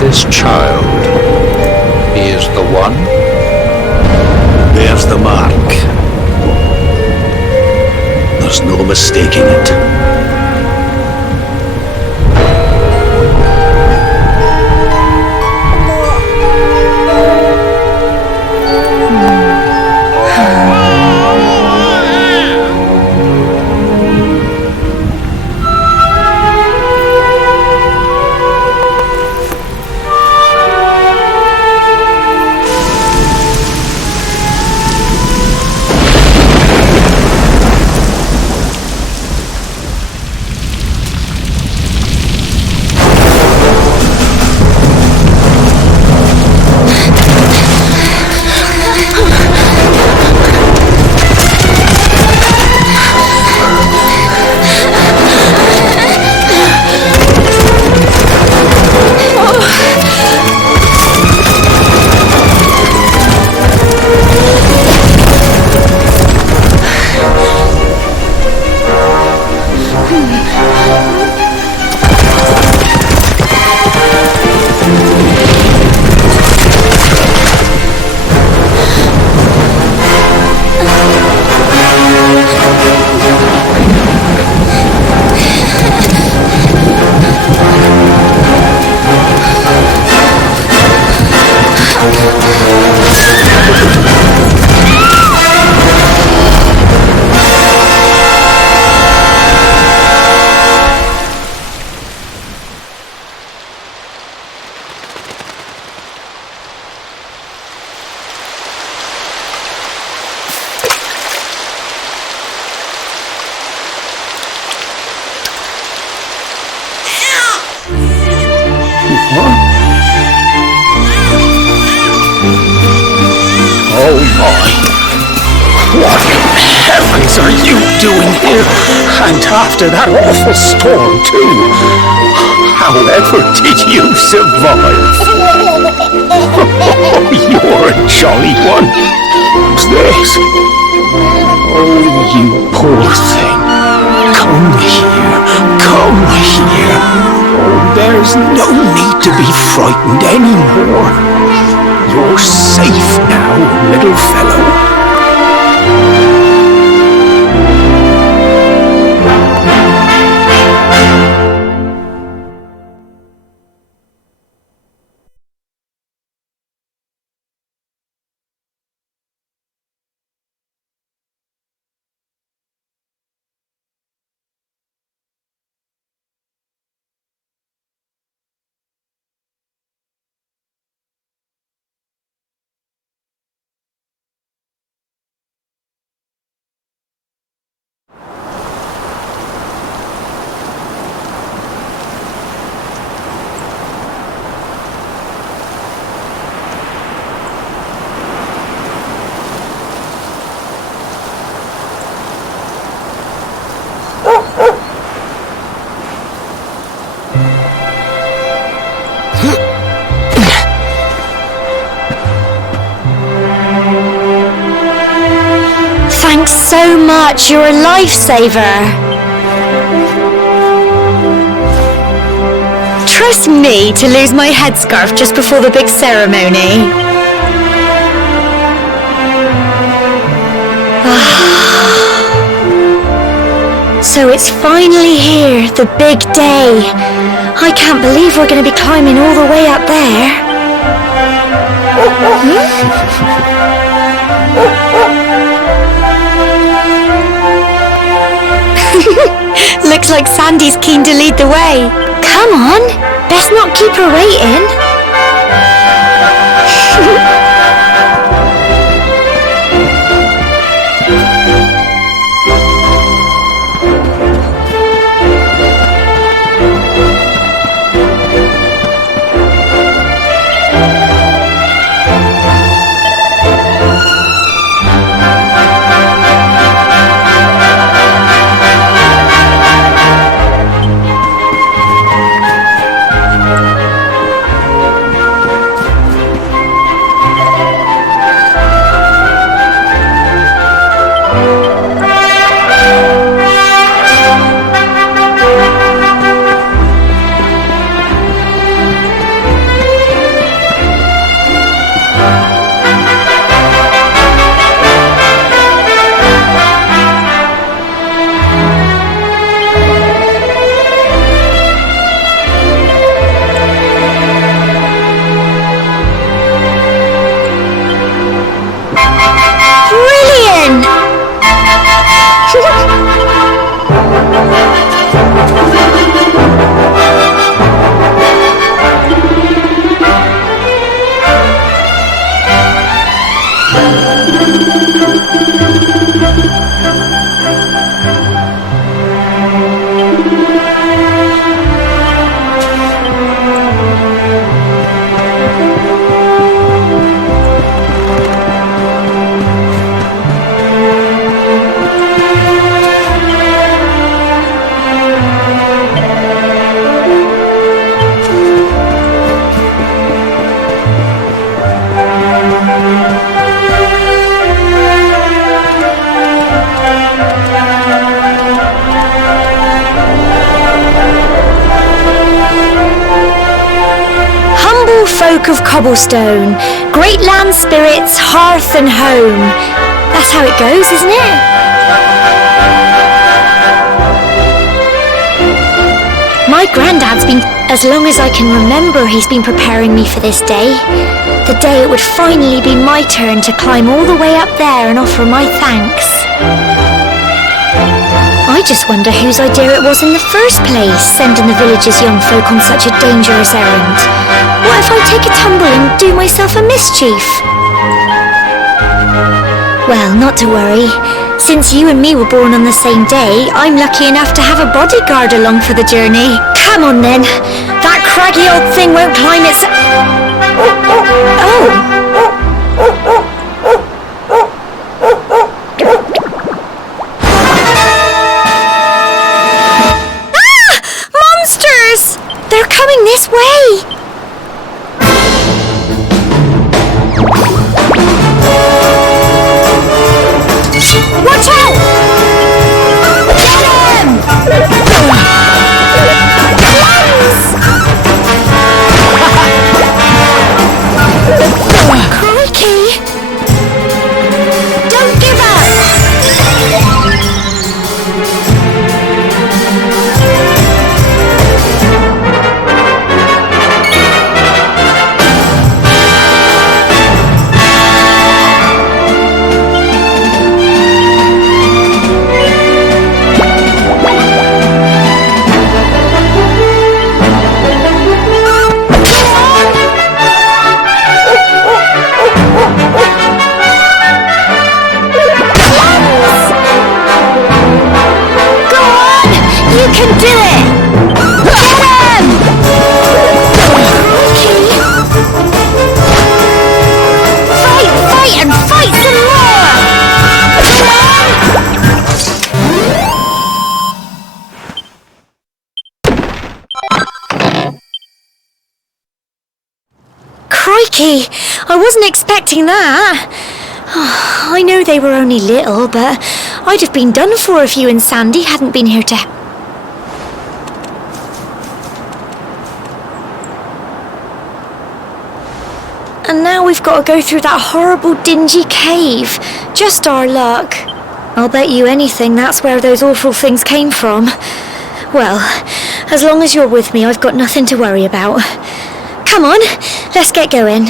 This child, he is the one? There's the mark. There's no mistaking it. Oh my! What in heavens are you doing here? And after that awful storm, too! However did you survive? Oh, you're a jolly one! Who's this? Oh, you poor thing! Come here! Come here! Oh, there's no need to be frightened anymore. You're safe now, little fellow. Thanks so much, you're a lifesaver. Trust me to lose my headscarf just before the big ceremony. So it's finally here, the big day. I can't believe we're going to be climbing all the way up there. Looks like Sandy's keen to lead the way. Come on, best not keep her waiting. Folk of cobblestone, great land spirits, hearth and home. That's how it goes, isn't it? My granddad's been, as long as I can remember, he's been preparing me for this day. The day it would finally be my turn to climb all the way up there and offer my thanks. I just wonder whose idea it was in the first place, sending the village's young folk on such a dangerous errand. What if I take a tumble and do myself a mischief? Well, not to worry. Since you and me were born on the same day, I'm lucky enough to have a bodyguard along for the journey. Come on then. That craggy old thing won't climb its... Oh! They're coming this way! Watch out! Get him! Crikey! Don't give up! Crikey, I wasn't expecting that. Oh, I know they were only little, but I'd have been done for if you and Sandy hadn't been here to... And now we've got to go through that horrible dingy cave. Just our luck. I'll bet you anything that's where those awful things came from. Well, as long as you're with me, I've got nothing to worry about. Come on, let's get going.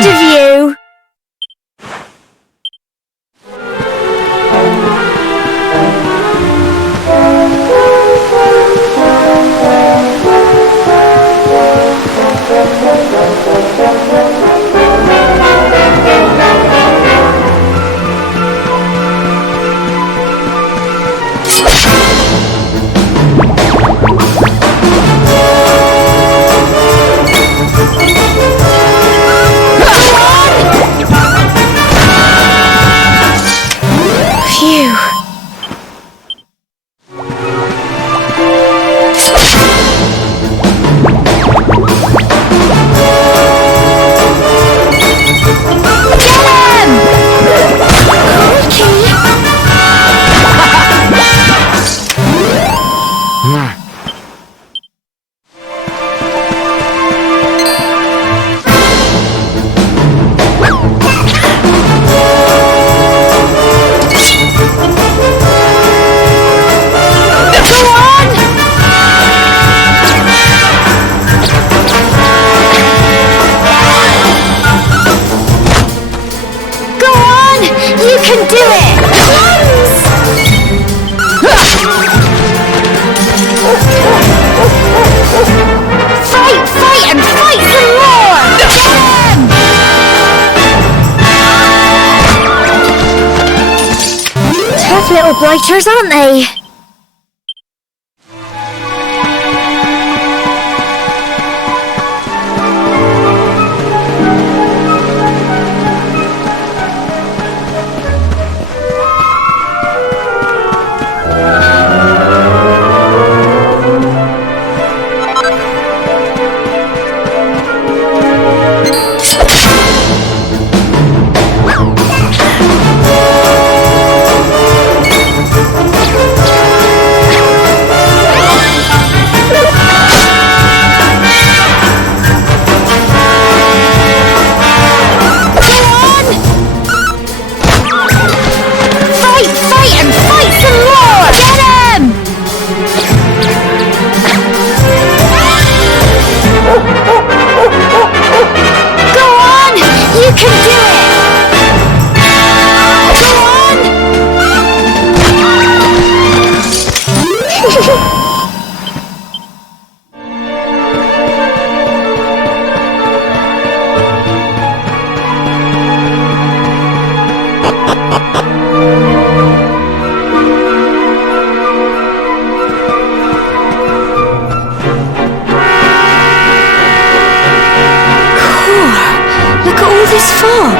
proud of you! Phew. You can do it! Fight, fight, and fight some more! Tough little blighters, aren't they? This fog.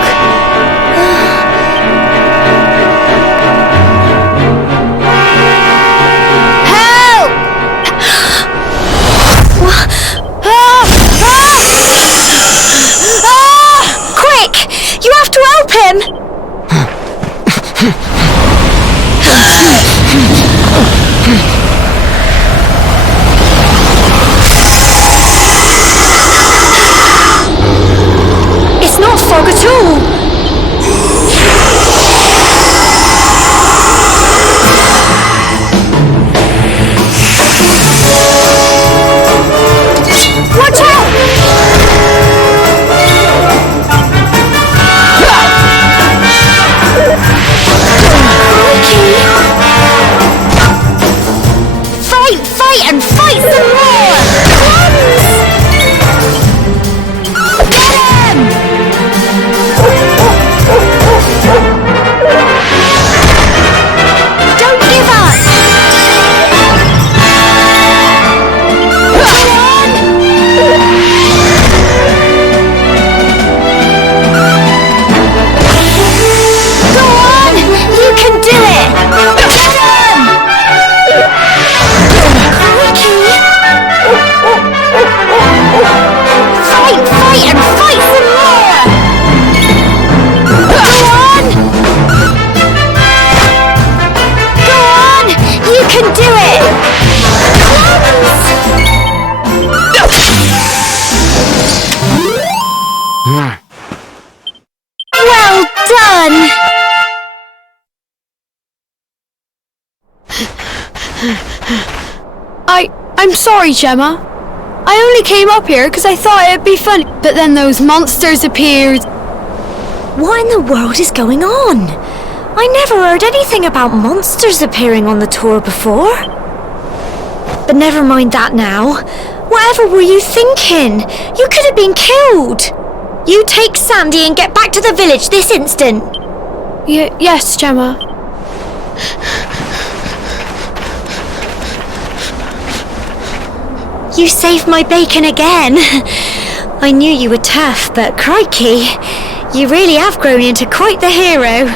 Help! Quick! You have to help him! It's not fog at all! Watch out! Fight, fight, and fight some more! Get him! Don't give up! Go on! Go on! You can do it! Get him! Crikey! Fight, fight, and fight some more! Go on! Go on! You can do it! Well done! I'm sorry, Gemma. I only came up here because I thought it'd be fun, but then those monsters appeared. What in the world is going on? I never heard anything about monsters appearing on the tour before. But never mind that now. Whatever were you thinking? You could have been killed. You take Sandy and get back to the village this instant. Yes, Gemma. You saved my bacon again. I knew you were tough, but crikey, you really have grown into quite the hero.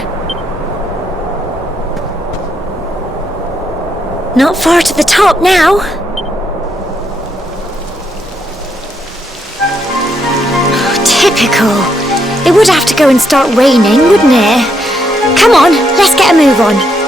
Not far to the top now. Typical. It would have to go and start raining, wouldn't it? Come on, let's get a move on.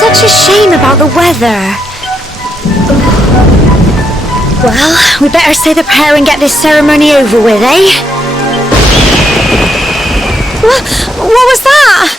Such a shame about the weather. Well, we better say the prayer and get this ceremony over with, eh? What was that?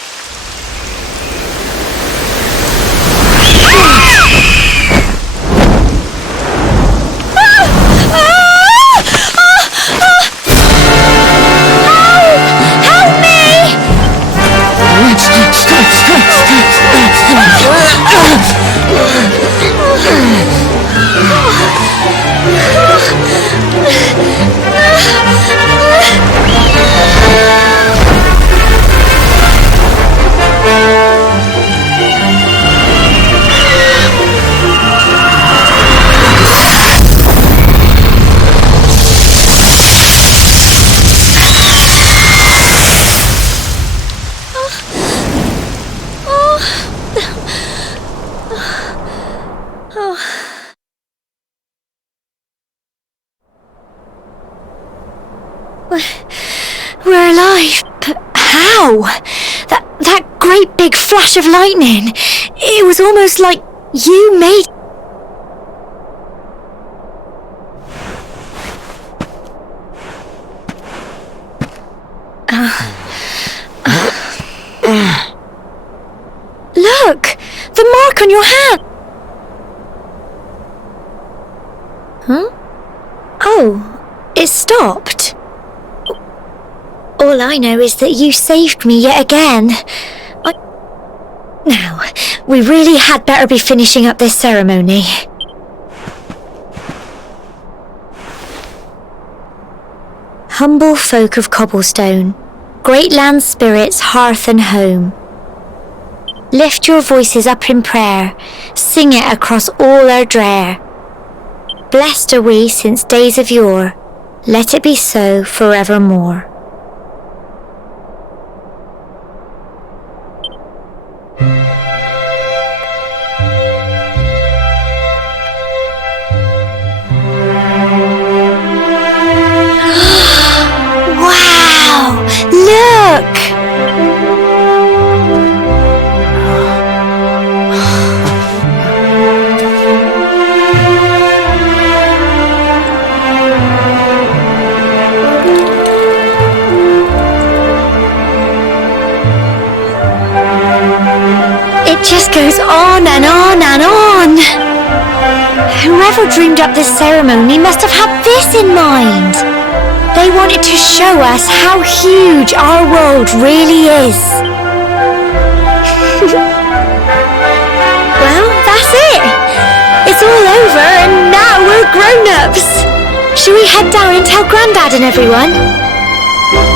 We're alive, but how? That great big flash of lightning, it was almost like you made... Look! The mark on your hand! Huh? Oh, it stopped. All I know is that you saved me yet again. Now, we really had better be finishing up this ceremony. Humble folk of Cobblestone, great land spirits, hearth and home. Lift your voices up in prayer, sing it across all our drear. Blessed are we since days of yore, let it be so forevermore. Wow! Look! just goes on and on and on. Whoever dreamed up this ceremony must have had this in mind. They wanted to show us how huge our world really is. Well, that's it. It's all over and now we're grown-ups. Shall we head down and tell Grandad and everyone?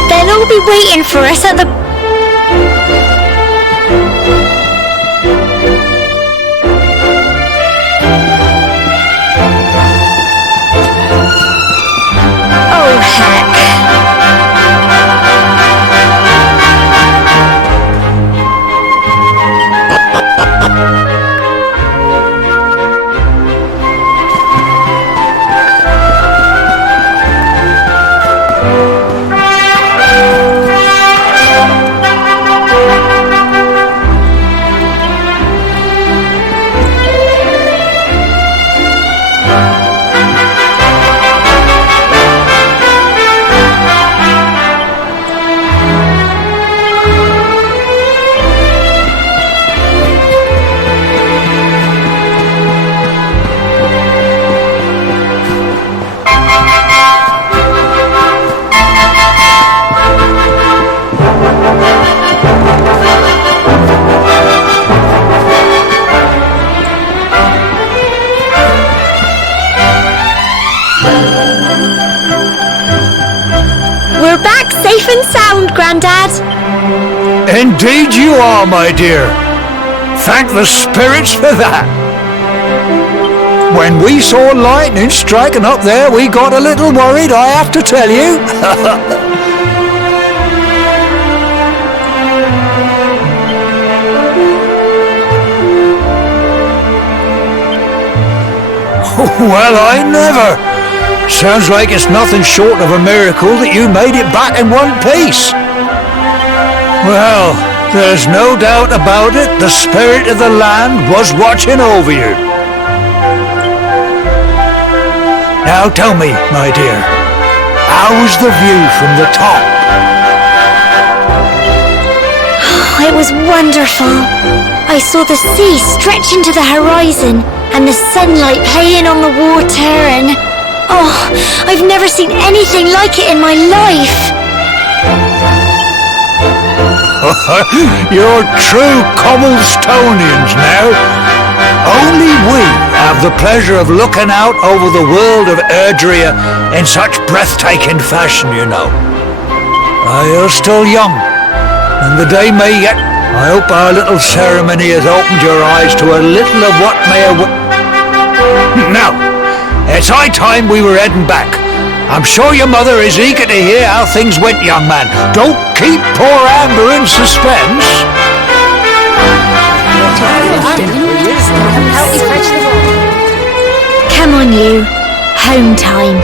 They'll all be waiting for us at the... Oh, heck. We're back safe and sound, Grandad. Indeed you are, my dear. Thank the spirits for that. When we saw lightning striking up there, we got a little worried, I have to tell you. Well, I never. Sounds like it's nothing short of a miracle that you made it back in one piece. Well, there's no doubt about it, the spirit of the land was watching over you. Now tell me, my dear, how was the view from the top? It was wonderful. I saw the sea stretch into the horizon and the sunlight playing on the water and... Oh, I've never seen anything like it in my life. You're true Cobblestonians now. Only we have the pleasure of looking out over the world of Erdrea in such breathtaking fashion, you know. You're still young, and the day may yet... I hope our little ceremony has opened your eyes to a little of what may have... Now, it's high time we were heading back. I'm sure your mother is eager to hear how things went, young man. Don't keep poor Amber in suspense. Come on, you. Home time.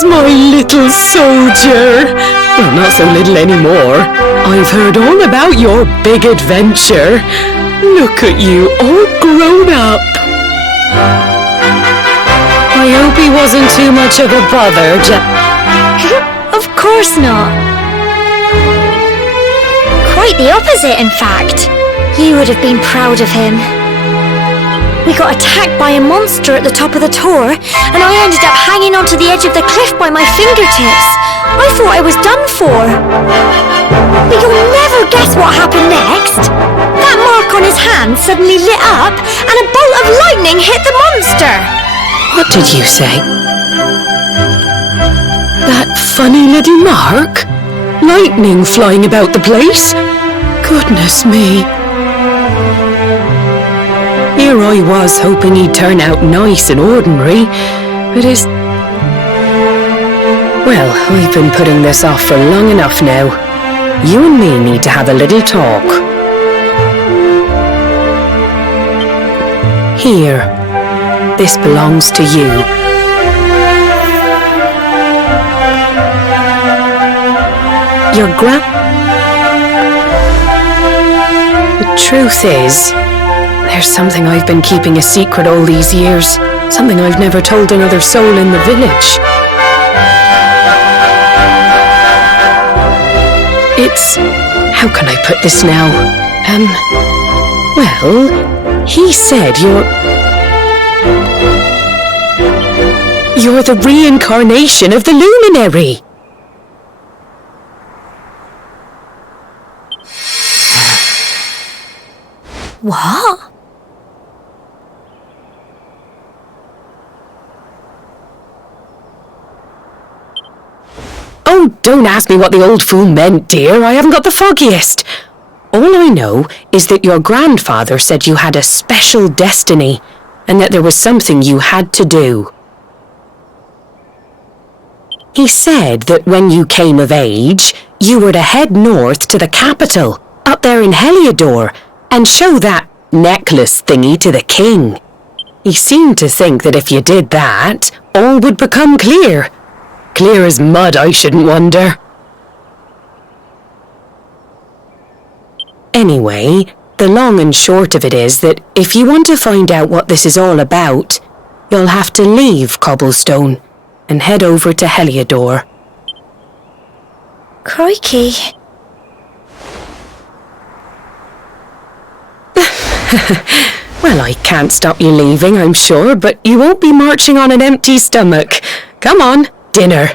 is my little soldier. Well, not so little anymore. I've heard all about your big adventure. Look at you, all grown up. I hope he wasn't too much of a bother, Of course not. Quite the opposite, in fact. You would have been proud of him. We got attacked by a monster at the top of the tour, and I ended up hanging onto the edge of the cliff by my fingertips. I thought I was done for. But you'll never guess what happened next. That mark on his hand suddenly lit up, and a bolt of lightning hit the monster. What did you say? That funny little mark? Lightning flying about the place? Goodness me. Here I was hoping he'd turn out nice and ordinary, but his... Well, I've been putting this off for long enough now. You and me need to have a little talk. Here. This belongs to you. Your The truth is, there's something I've been keeping a secret all these years. Something I've never told another soul in the village. It's... how can I put this now? Well, he said You're the reincarnation of the luminary! What? Oh, don't ask me what the old fool meant, dear. I haven't got the foggiest. All I know is that your grandfather said you had a special destiny, and that there was something you had to do. He said that when you came of age, you were to head north to the capital, up there in Heliodor, and show that necklace thingy to the king. He seemed to think that if you did that, all would become clear. Clear as mud, I shouldn't wonder. Anyway, the long and short of it is that if you want to find out what this is all about, you'll have to leave Cobblestone and head over to Heliodor. Crikey. Well, I can't stop you leaving, I'm sure, but you won't be marching on an empty stomach. Come on, dinner.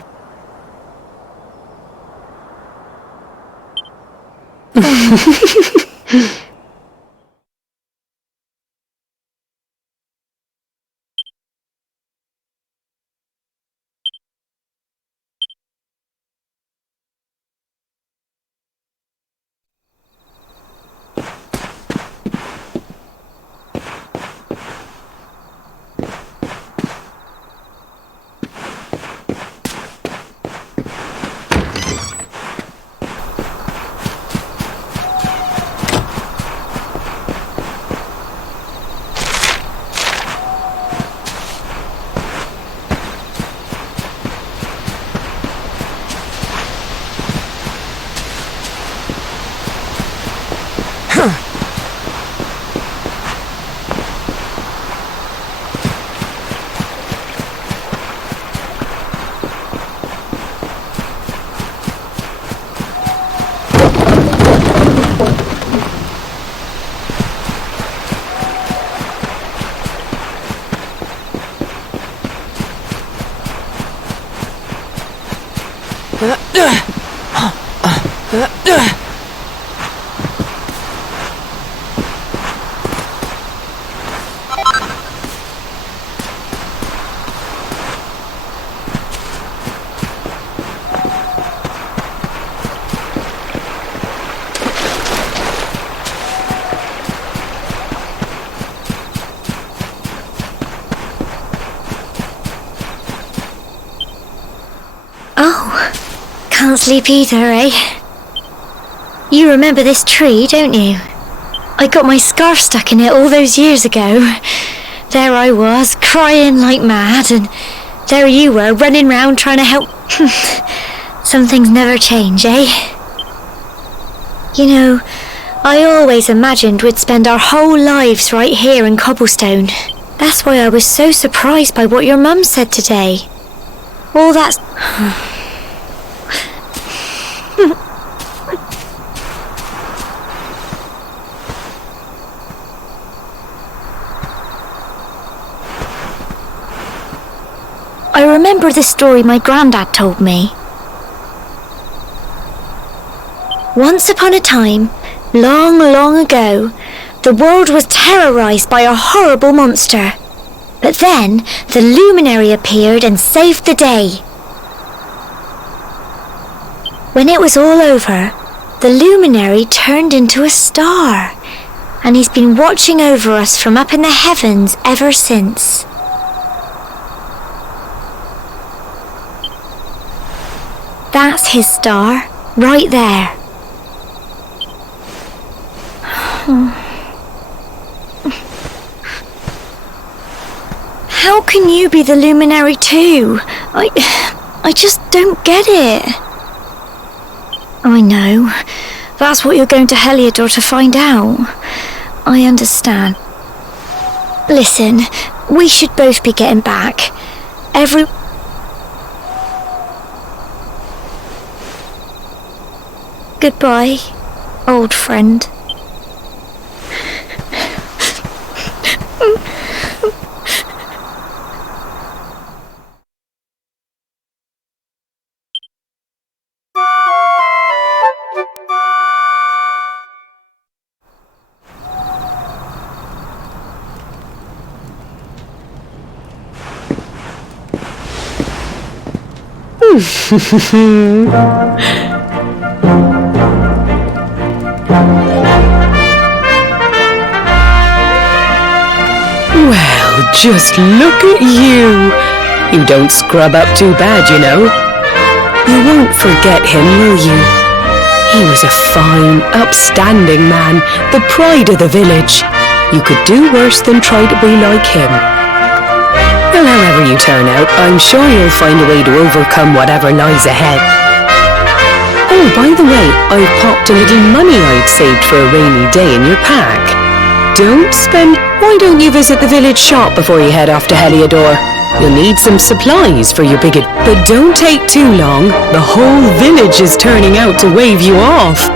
Can't sleep either, eh? You remember this tree, don't you? I got my scarf stuck in it all those years ago. There I was, crying like mad, and there you were, running round trying to help. Some things never change, eh? You know, I always imagined we'd spend our whole lives right here in Cobblestone. That's why I was so surprised by what your mum said today. All that's... I remember the story my granddad told me. Once upon a time, long, long ago, the world was terrorised by a horrible monster. But then, the luminary appeared and saved the day. When it was all over, the luminary turned into a star, and he's been watching over us from up in the heavens ever since. That's his star, right there. How can you be the luminary too? I just don't get it. I know. That's what you're going to Heliodor to find out. I understand. Listen, we should both be getting back. Goodbye, old friend. Well, just look at you. You don't scrub up too bad, you know. You won't forget him, will you? He was a fine, upstanding man, the pride of the village. You could do worse than try to be like him. Well, however you turn out, I'm sure you'll find a way to overcome whatever lies ahead. Oh, by the way, I've popped a little money I'd saved for a rainy day in your pack. Why don't you visit the village shop before you head off to Heliodor? You'll need some supplies for your bigot, but don't take too long. The whole village is turning out to wave you off.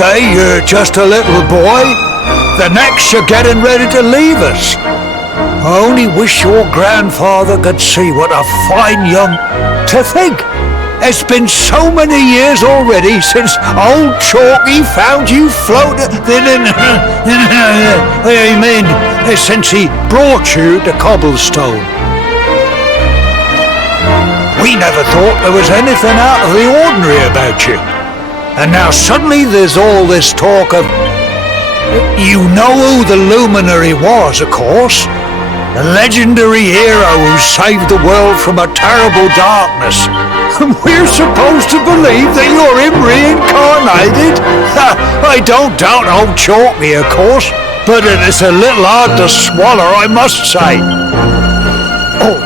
day you're just a little boy, the next you're getting ready to leave us. I only wish your grandfather could see what a fine young... To think, it's been so many years already since old Chalky found you floating... I mean, since he brought you to Cobblestone. We never thought there was anything out of the ordinary about you. And now suddenly there's all this talk of... You know who the Luminary was, of course. The legendary hero who saved the world from a terrible darkness. And we're supposed to believe that you're him reincarnated? I don't doubt old Chalky, of course, but it is a little hard to swallow, I must say. Oh,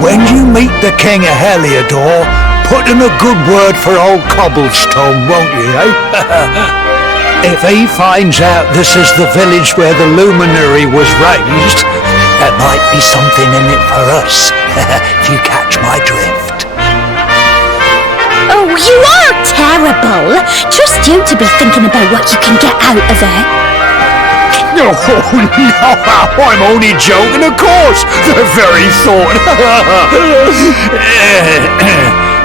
when you meet the King of Heliodor, put in a good word for old Cobblestone, won't you, eh? If he finds out this is the village where the Luminary was raised, there might be something in it for us, if you catch my drift. Oh, you are terrible. Trust you to be thinking about what you can get out of it. No, I'm only joking, of course. The very thought.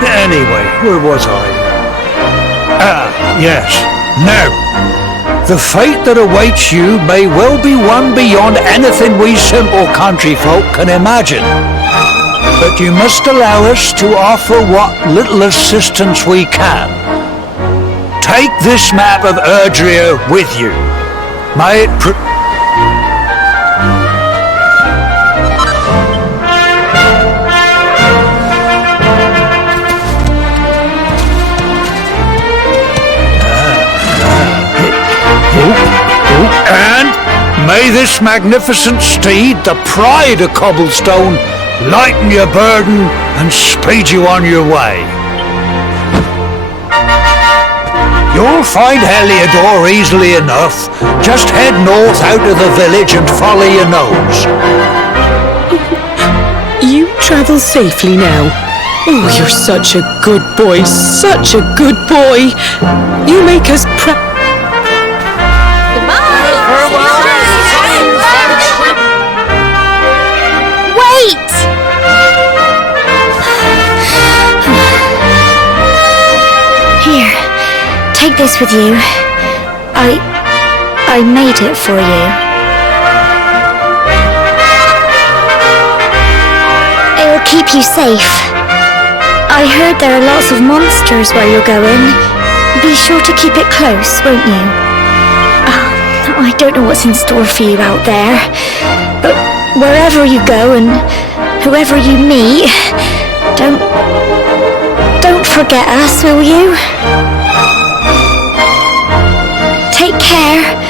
Anyway, where was I? Yes. Now, the fate that awaits you may well be one beyond anything we simple country folk can imagine. But you must allow us to offer what little assistance we can. Take this map of Erdrea with you. May it And may this magnificent steed, the pride of Cobblestone, lighten your burden and speed you on your way. You'll find Heliodor easily enough. Just head north out of the village and follow your nose. You travel safely now. Oh, you're such a good boy, such a good boy. You make us proud. Wait! Here, take this with you. I made it for you. It'll keep you safe. I heard there are lots of monsters where you're going. Be sure to keep it close, won't you? I don't know what's in store for you out there, but wherever you go and whoever you meet, don't forget us, will you? Take care.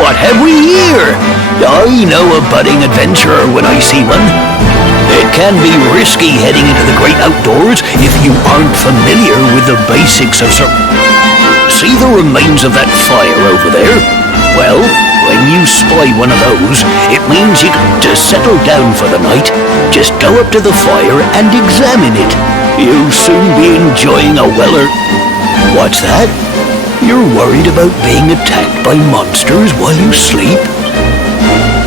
What have we here? I know a budding adventurer when I see one. It can be risky heading into the great outdoors if you aren't familiar with the basics of See the remains of that fire over there? Well, when you spy one of those, it means you can to settle down for the night. Just go up to the fire and examine it. You'll soon be enjoying a weller. What's that? You're worried about being attacked by monsters while you sleep?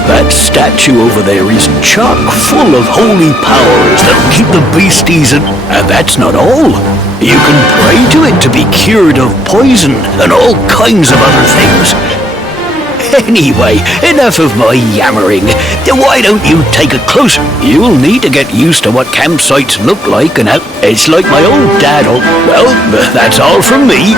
That statue over there is chock full of holy powers that'll keep the beasties and that's not all. You can pray to it to be cured of poison and all kinds of other things. Anyway, enough of my yammering. Why don't you take a closer? You'll need to get used to what campsites look like and how it's like my old dad. Well, that's all from me.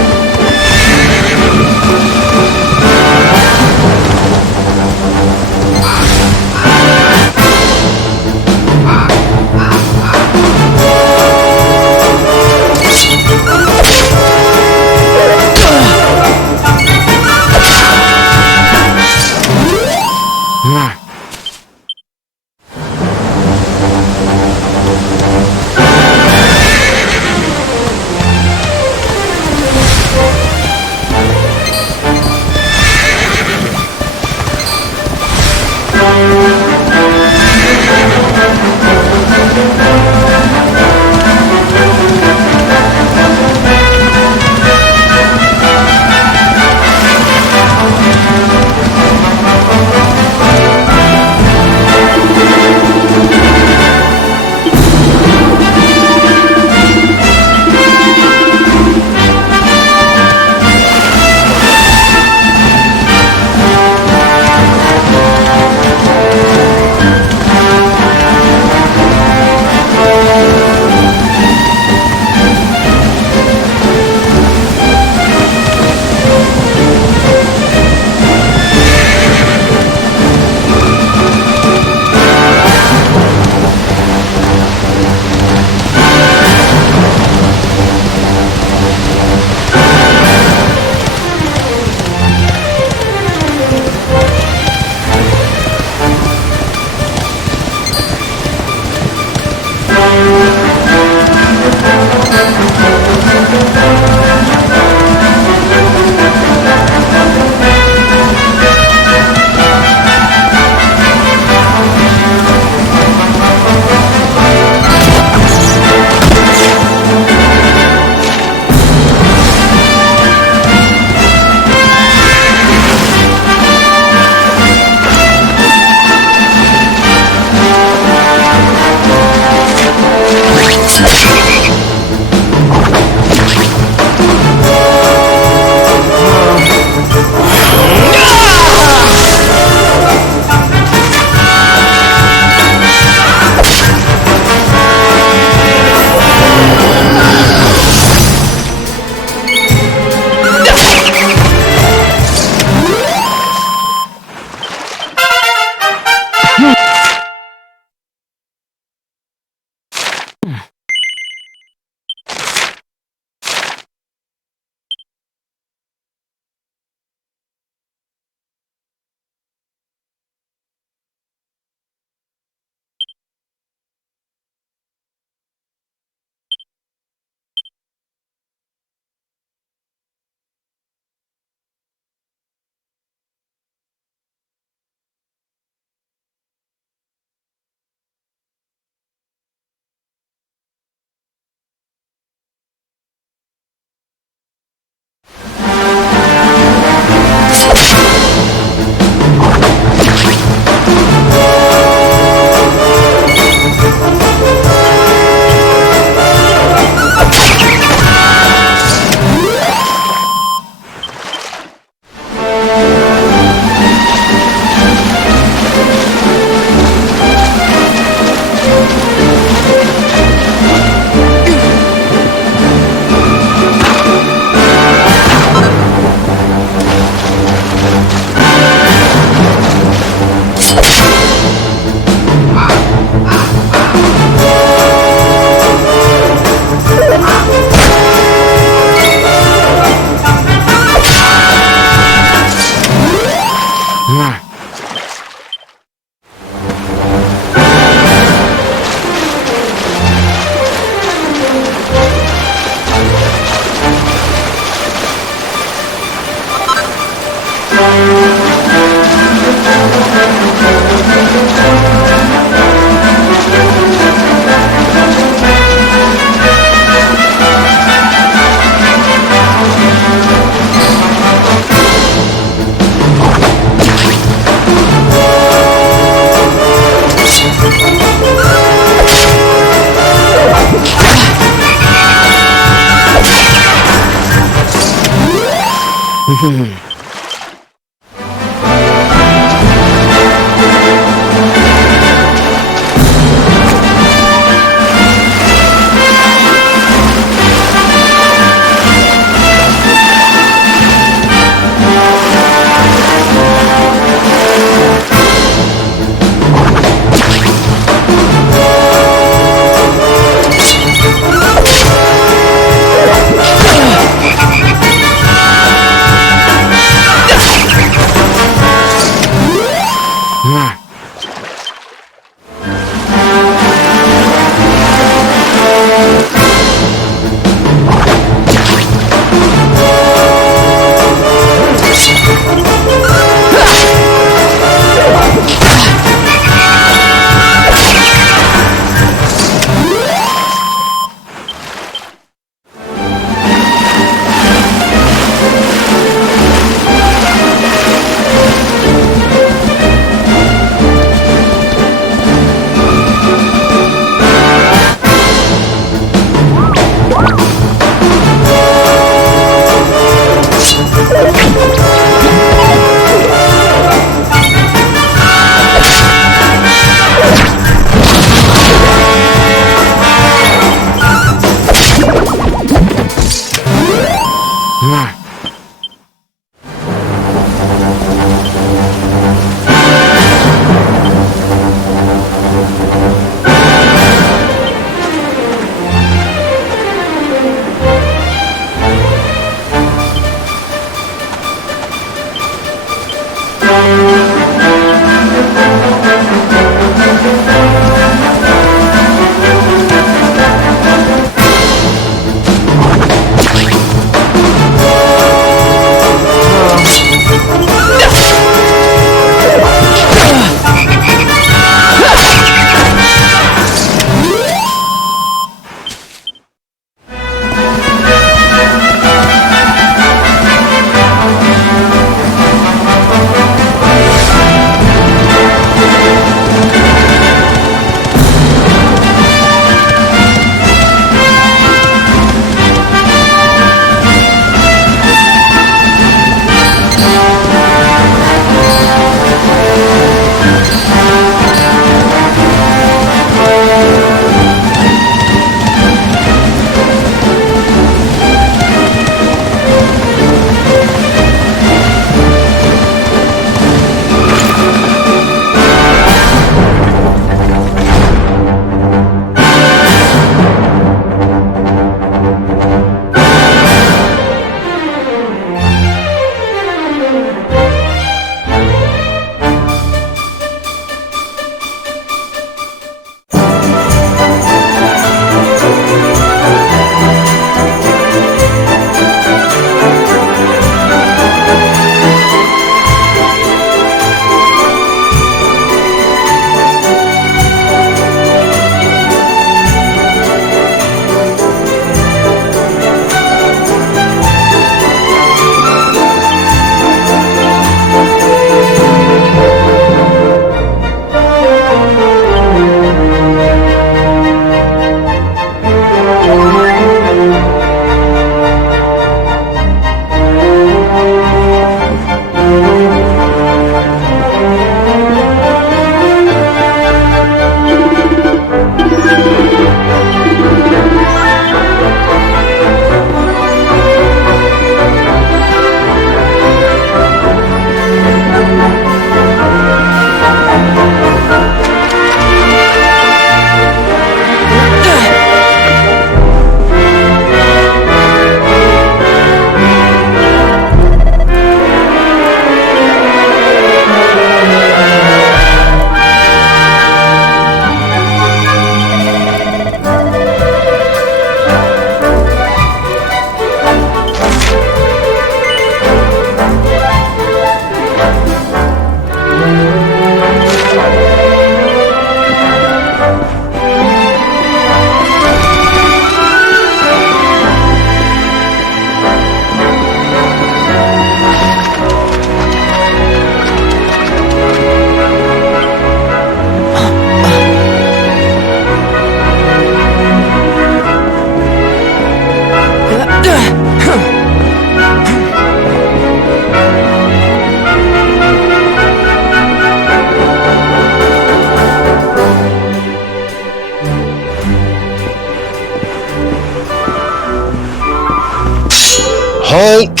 Halt!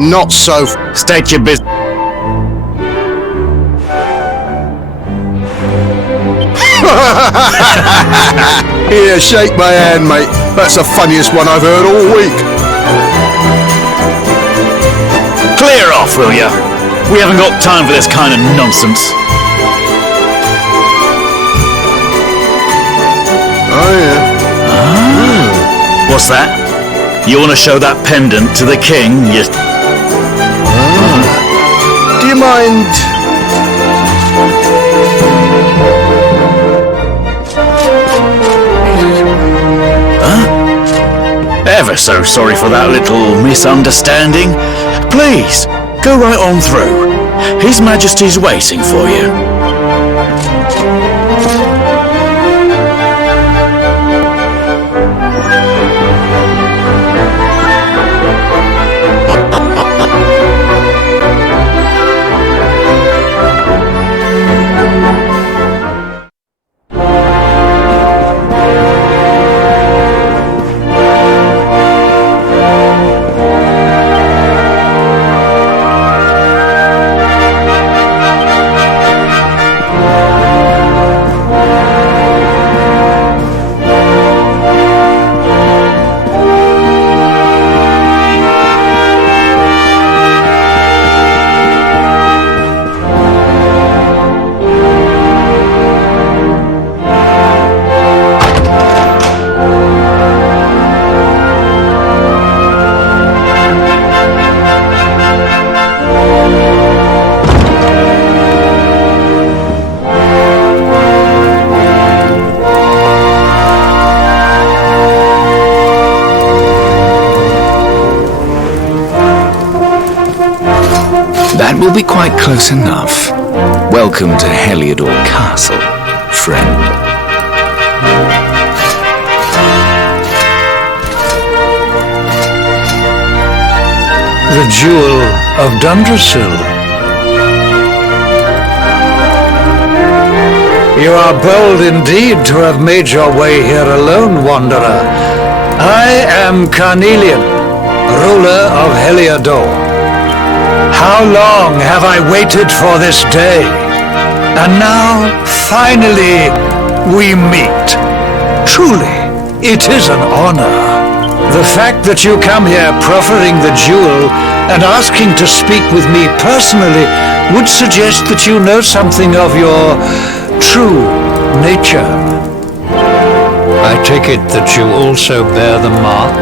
Not so. State your business. Here, shake my hand, mate. That's the funniest one I've heard all week. Clear off, will ya? We haven't got time for this kind of nonsense. Oh, yeah. What's that? You want to show that pendant to the king? You... Do you mind... Ever so sorry for that little misunderstanding. Please, go right on through. His Majesty's waiting for you. That will be quite close enough. Welcome to Heliodor Castle, friend. The Jewel of Dundrasil. You are bold indeed to have made your way here alone, Wanderer. I am Carnelian, ruler of Heliodor. How long have I waited for this day? And now, finally, we meet. Truly, it is an honor. The fact that you come here proffering the jewel and asking to speak with me personally would suggest that you know something of your true nature. I take it that you also bear the mark?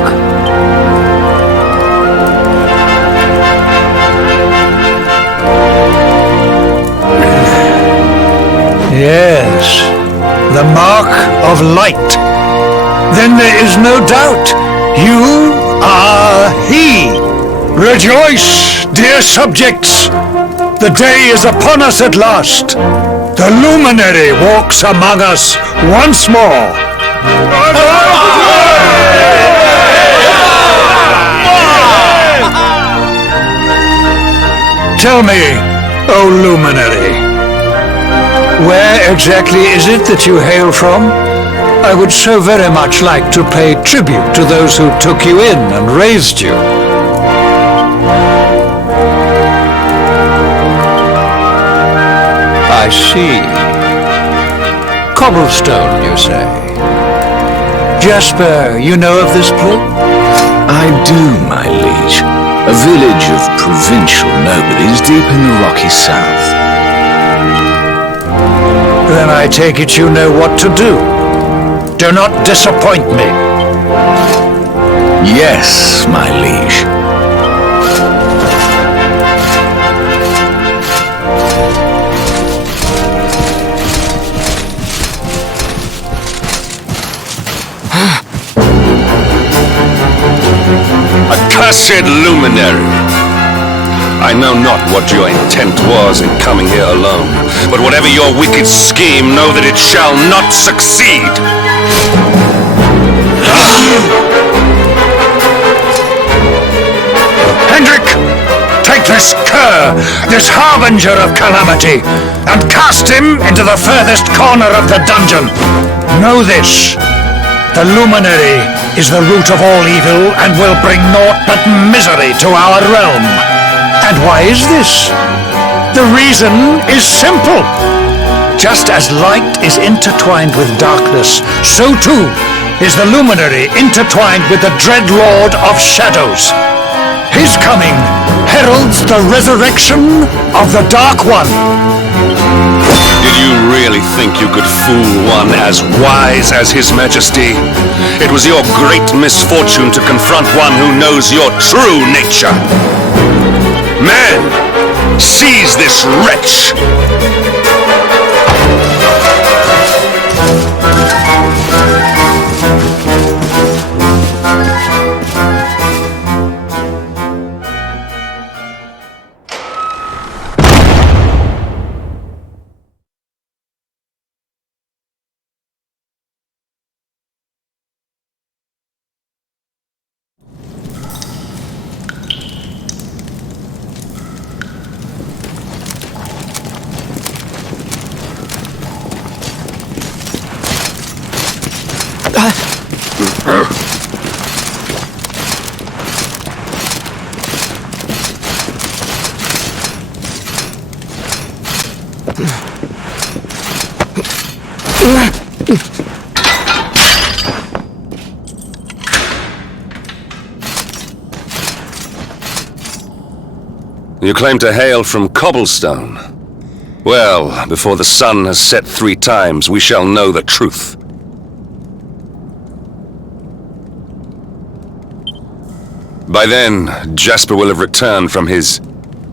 Yes, the mark of light. Then there is no doubt. You are he. Rejoice, dear subjects. The day is upon us at last. The luminary walks among us once more. Tell me, O luminary, where exactly is it that you hail from? I would so very much like to pay tribute to those who took you in and raised you. I see. Cobblestone, you say? Jasper, you know of this place? I do, my liege. A village of provincial nobodies deep in the rocky south. Then I take it you know what to do. Do not disappoint me. Yes, my liege. Accursed luminary! I know not what your intent was in coming here alone, but whatever your wicked scheme, know that it shall not succeed! Hendrik, take this cur, this harbinger of calamity, and cast him into the furthest corner of the dungeon. Know this, The Luminary is the root of all evil and will bring naught but misery to our realm. And why is this? The reason is simple. Just as light is intertwined with darkness, so too is the Luminary intertwined with the dread Lord of Shadows. His coming heralds the resurrection of the Dark One. Did you really think you could fool one as wise as His Majesty? It was your great misfortune to confront one who knows your true nature. Men, seize this wretch! You claim to hail from Cobblestone. Well, before the sun has set 3 times, we shall know the truth. By then, Jasper will have returned from his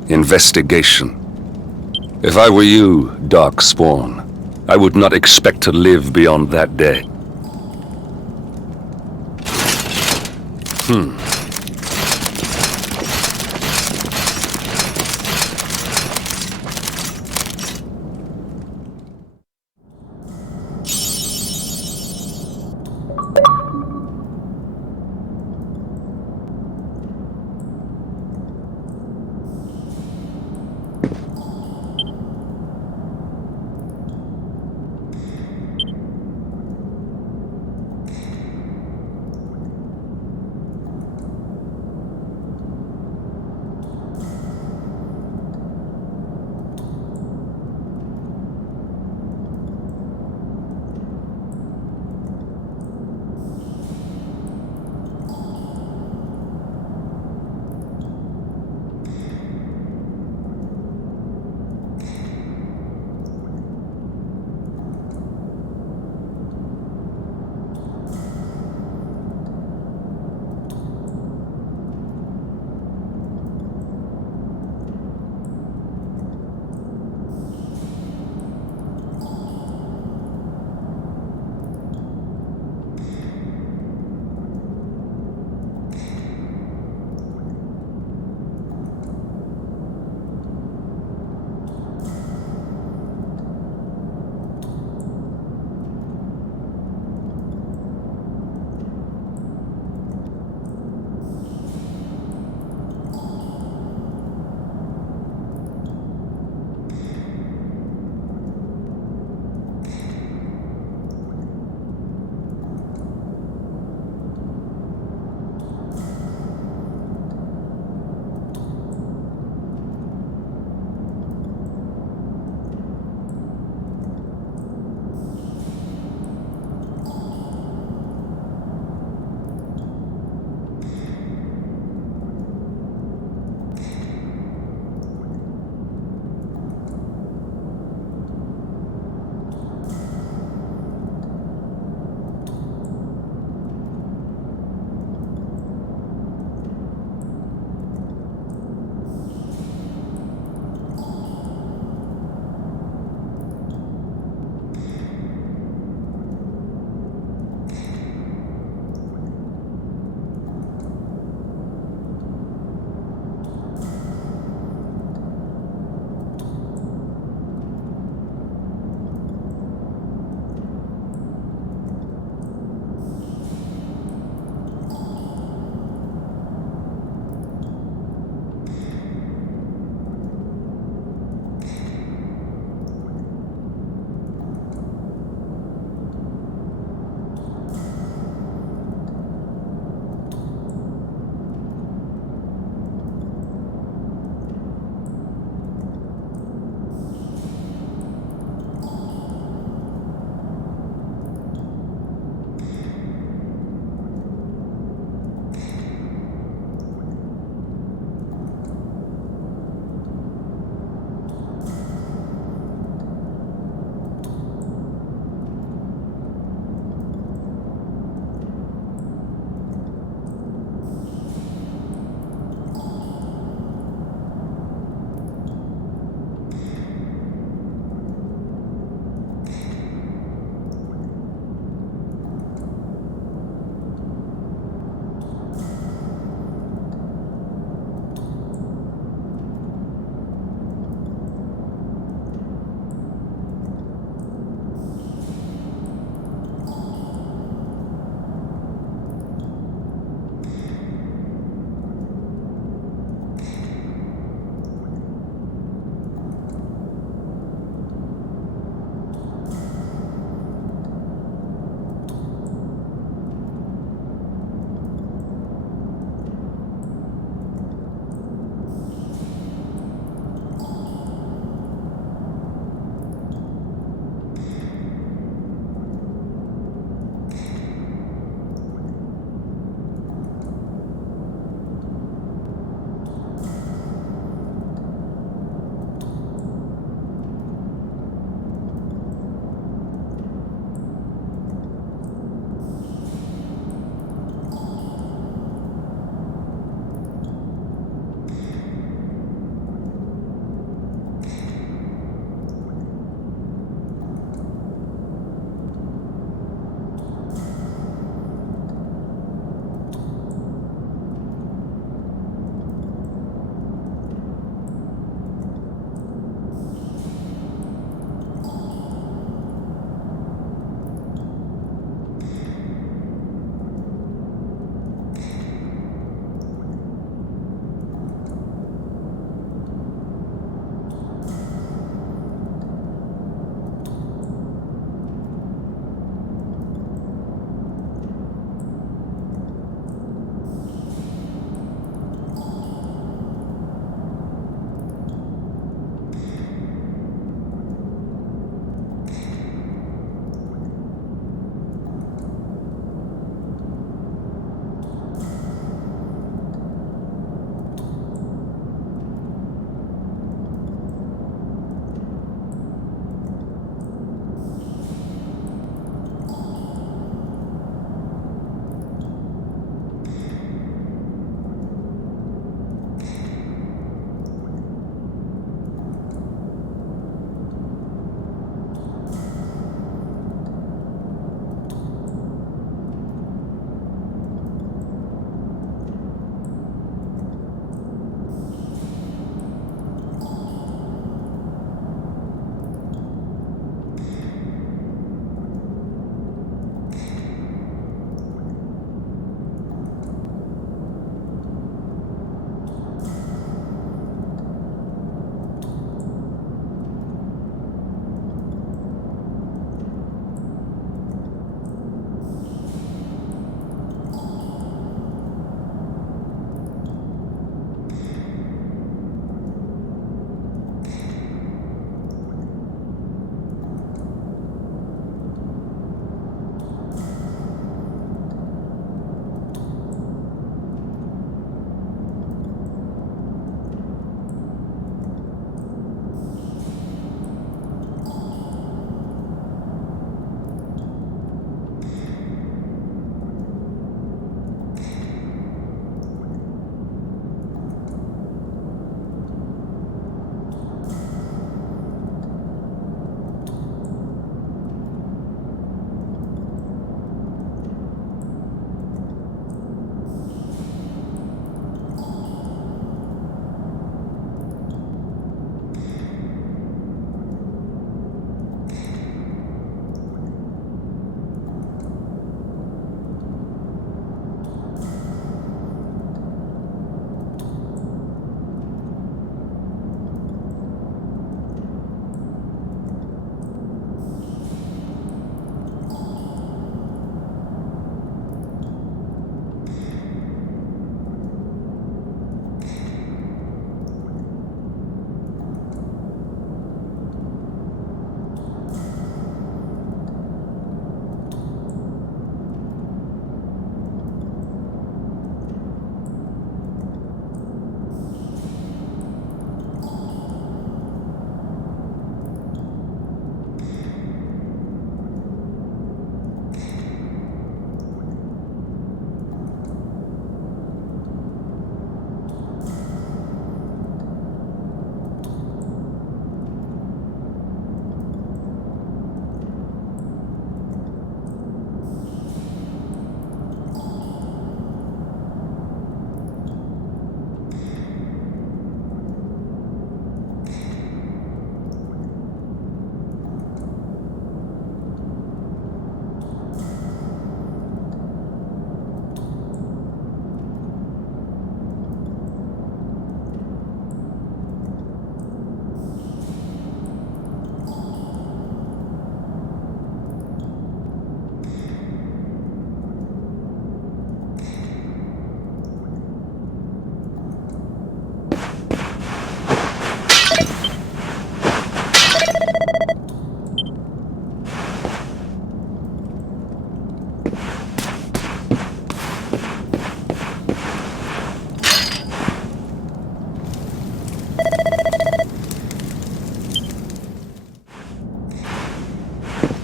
investigation. If I were you, Darkspawn, I would not expect to live beyond that day.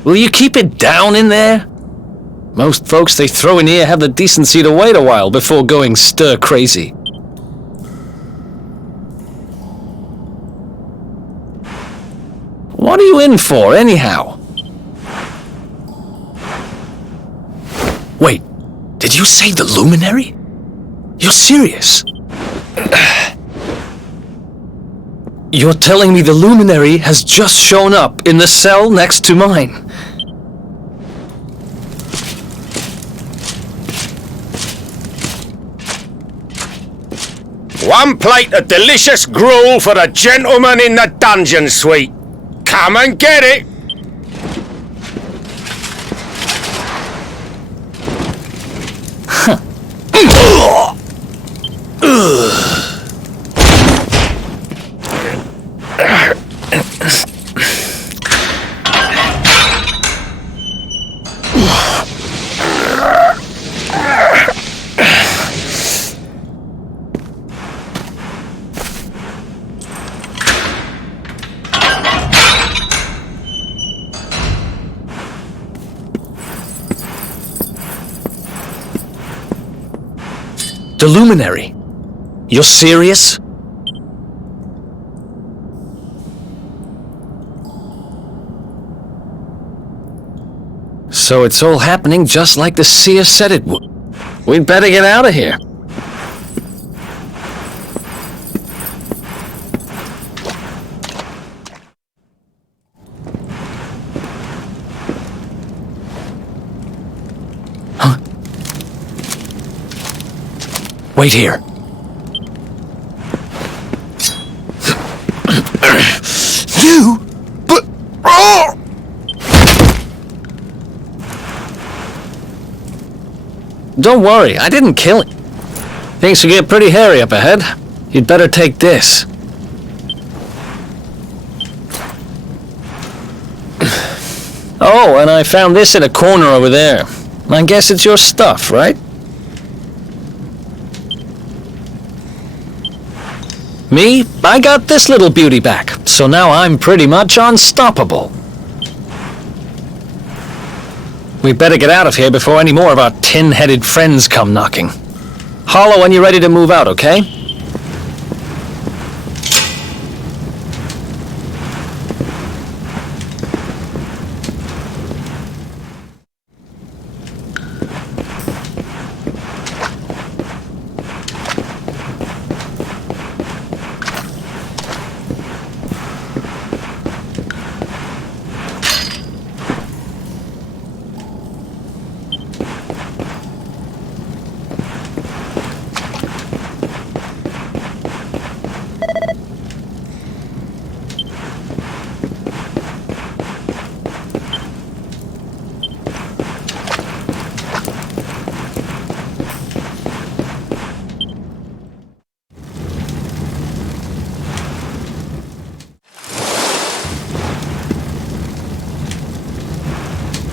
Will you keep it down in there? Most folks they throw in here have the decency to wait a while before going stir crazy. What are you in for, anyhow? Wait, did you say the luminary? You're serious? You're telling me the luminary has just shown up in the cell next to mine? One plate of delicious gruel for the gentleman in the dungeon suite. Come and get it! The luminary? You're serious? So it's all happening just like the seer said it would. We'd better get out of here. Huh? Wait here. You? But... Oh! Don't worry, I didn't kill him. Things will get pretty hairy up ahead. You'd better take this. Oh, and I found this in a corner over there. I guess it's your stuff, right? Me, I got this little beauty back, so now I'm pretty much unstoppable. We better get out of here before any more of our tin-headed friends come knocking. Holler when you're ready to move out, okay?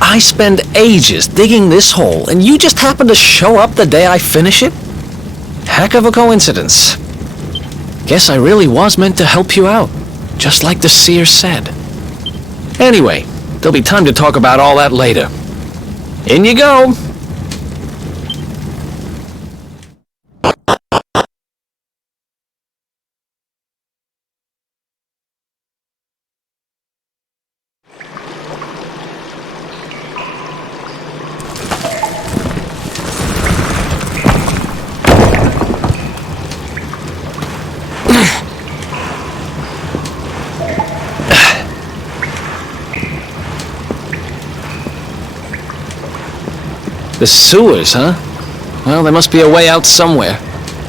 I spend ages digging this hole, and you just happen to show up the day I finish it? Heck of a coincidence. Guess I really was meant to help you out, just like the seer said. Anyway, there'll be time to talk about all that later. In you go! The sewers, huh? Well, there must be a way out somewhere.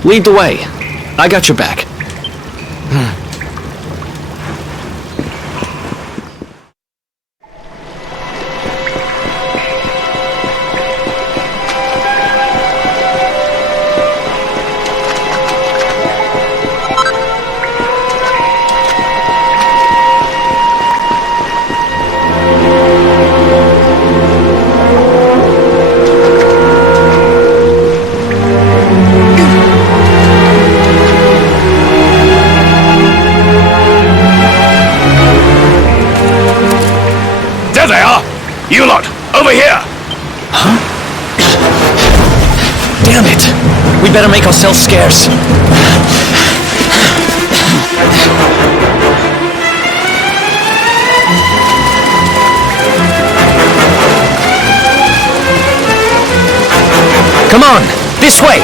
Lead the way. I got your back. it. We better make ourselves scarce. Come on, this way!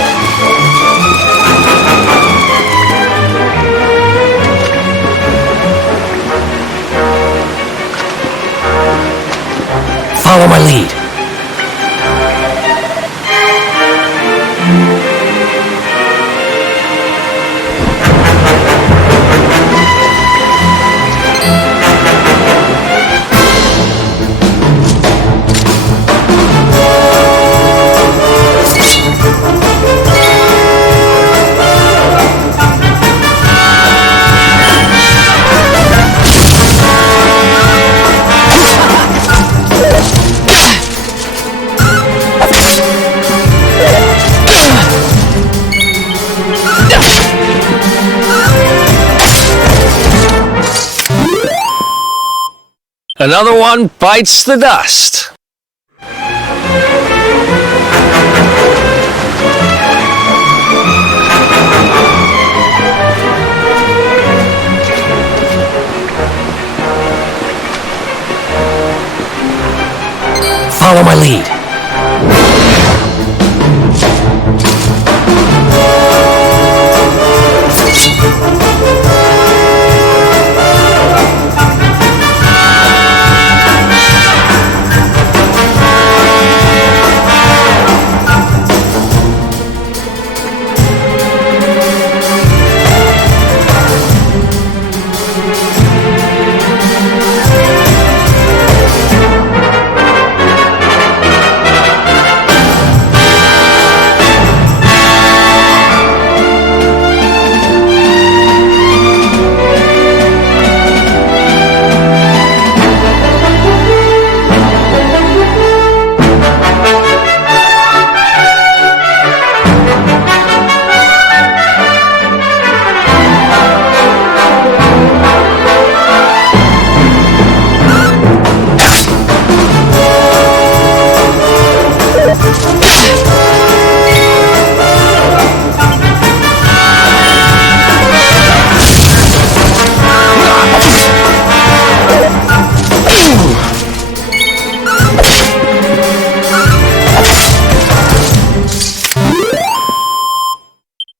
Follow my lead. Another one bites the dust. Follow my lead.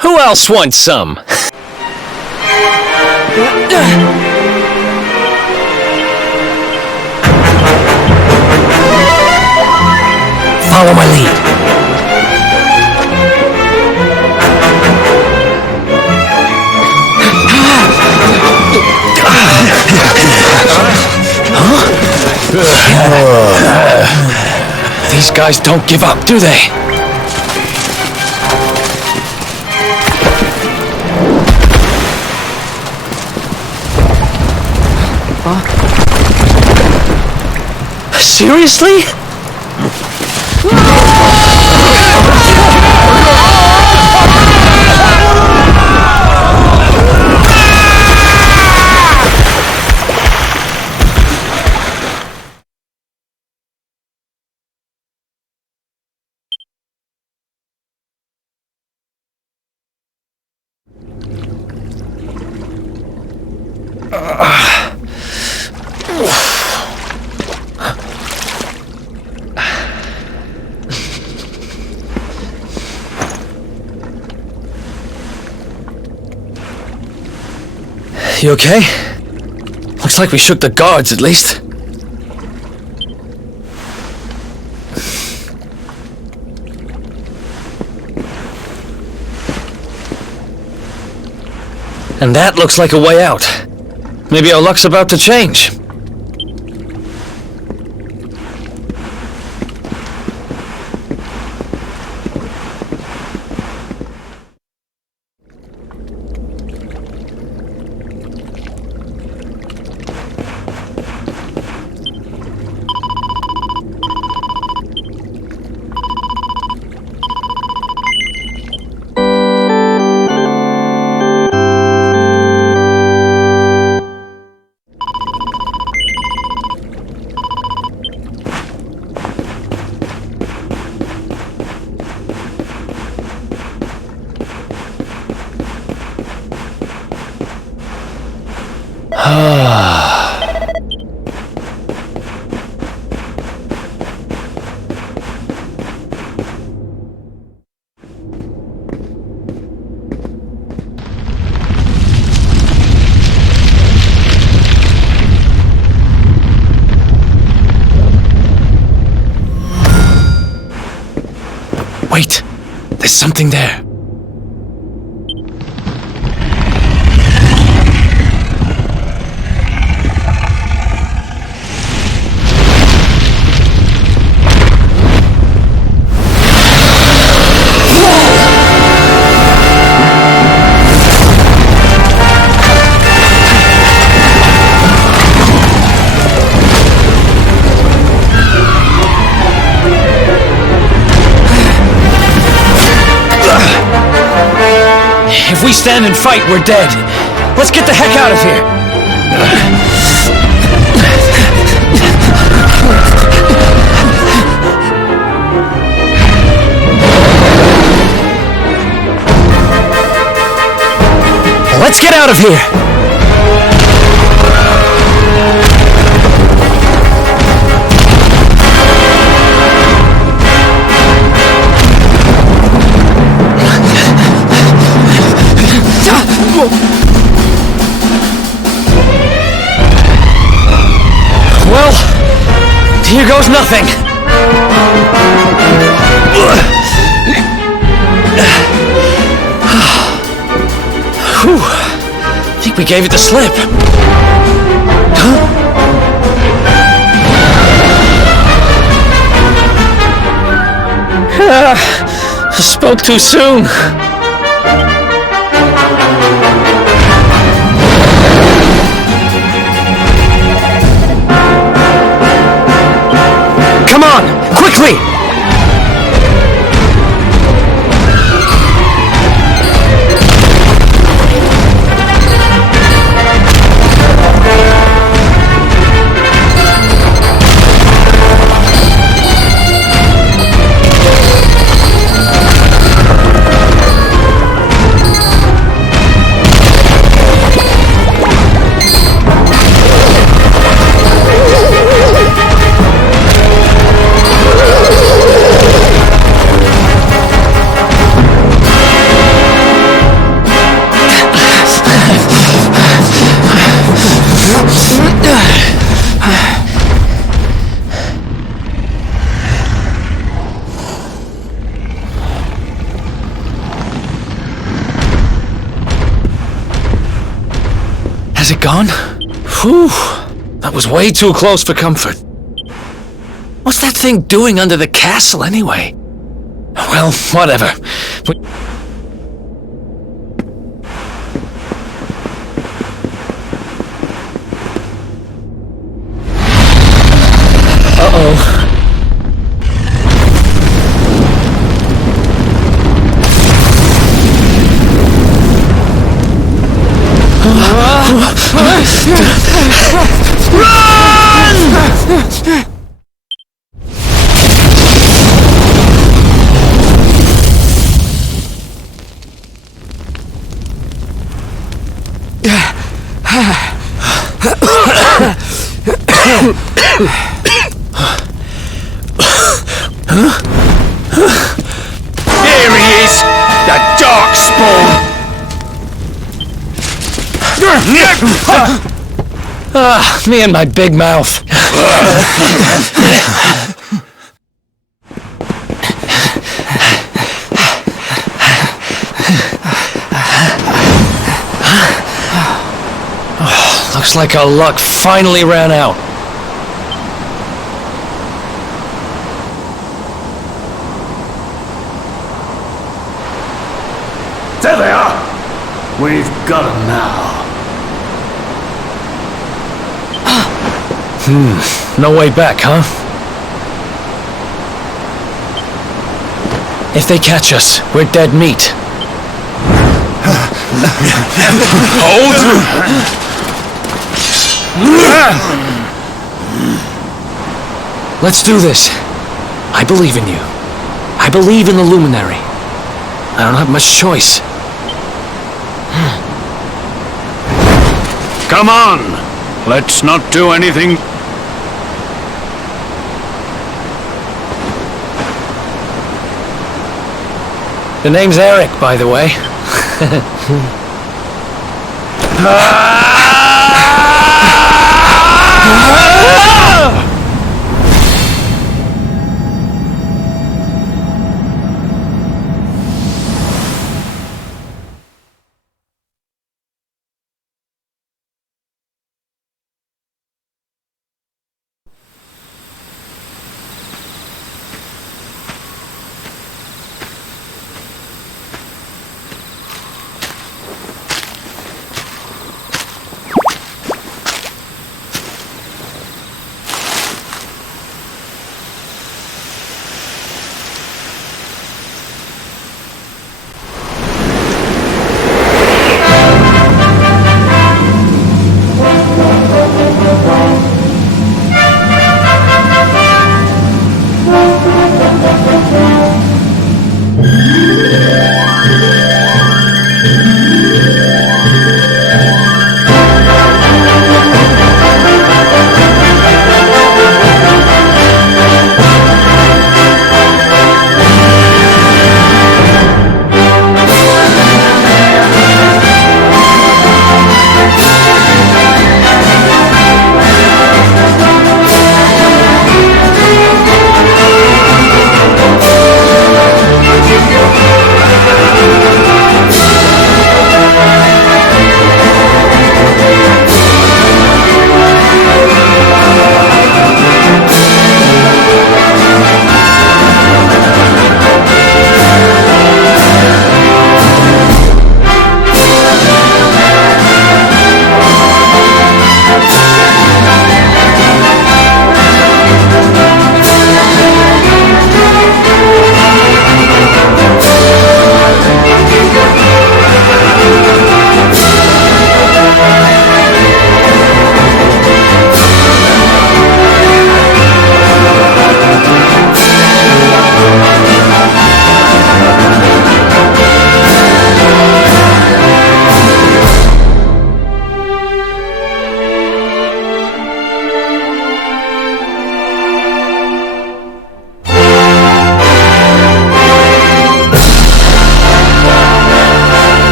Who else wants some? Follow my lead. These guys don't give up, do they? Seriously? You okay? Looks like we shook the guards, at least. And that looks like a way out. Maybe our luck's about to change. Wait, there's something there. If we stand and fight, we're dead. Let's get the heck out of here. Let's get out of here. Well, here goes nothing. Whew. I think we gave it the slip. I spoke too soon. Come on, quickly! Has it gone? Whew. That was way too close for comfort. What's that thing doing under the castle anyway? Well, whatever. Uh-oh. Here he is, the Darkspawn. Me and my big mouth. Looks like our luck finally ran out. There they are! We've got them now. No way back, huh? If they catch us, we're dead meat. Hold! Let's do this. I believe in you. I believe in the Luminary. I don't have much choice. Come on! Let's not do anything. The name's Eric, by the way.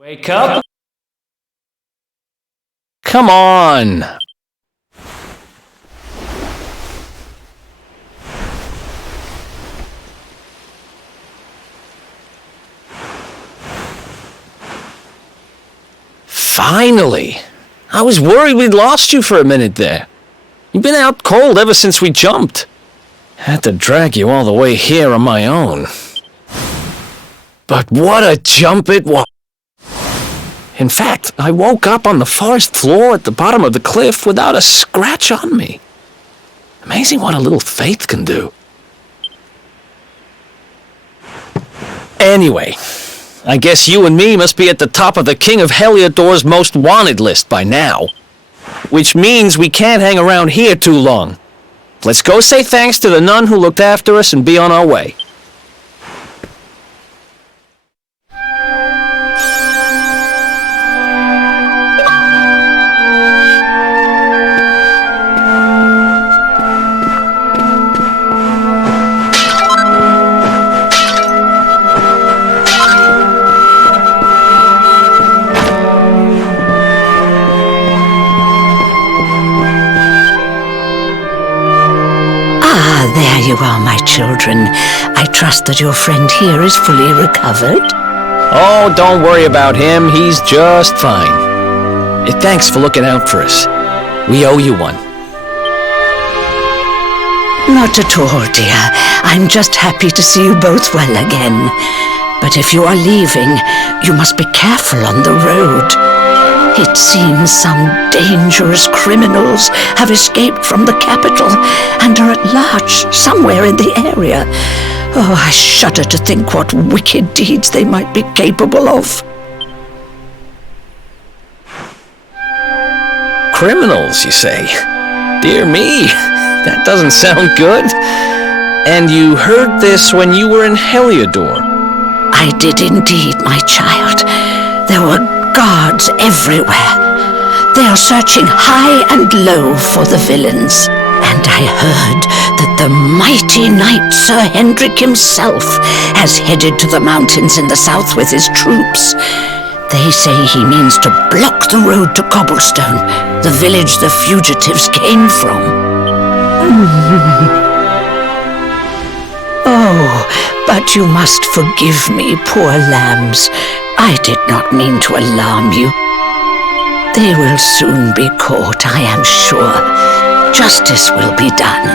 Wake up! Come on! Finally! I was worried we'd lost you for a minute there. You've been out cold ever since we jumped. Had to drag you all the way here on my own. But what a jump it was! In fact, I woke up on the forest floor at the bottom of the cliff without a scratch on me. Amazing what a little faith can do. Anyway, I guess you and me must be at the top of the King of Heliodor's most wanted list by now. Which means we can't hang around here too long. Let's go say thanks to the nun who looked after us and be on our way. There you are, my children. I trust that your friend here is fully recovered. Oh, don't worry about him. He's just fine. Thanks for looking out for us. We owe you one. Not at all, dear. I'm just happy to see you both well again. But if you are leaving, you must be careful on the road. It seems some dangerous criminals have escaped from the capital and are at large somewhere in the area. Oh, I shudder to think what wicked deeds they might be capable of. Criminals, you say? Dear me, that doesn't sound good. And you heard this when you were in Heliodor? I did indeed, my child. There were guards everywhere. They are searching high and low for the villains. And I heard that the mighty knight Sir Hendrik himself has headed to the mountains in the south with his troops. They say he means to block the road to Cobblestone, the village the fugitives came from. Oh, but you must forgive me, poor lambs. I did not mean to alarm you. They will soon be caught, I am sure. Justice will be done.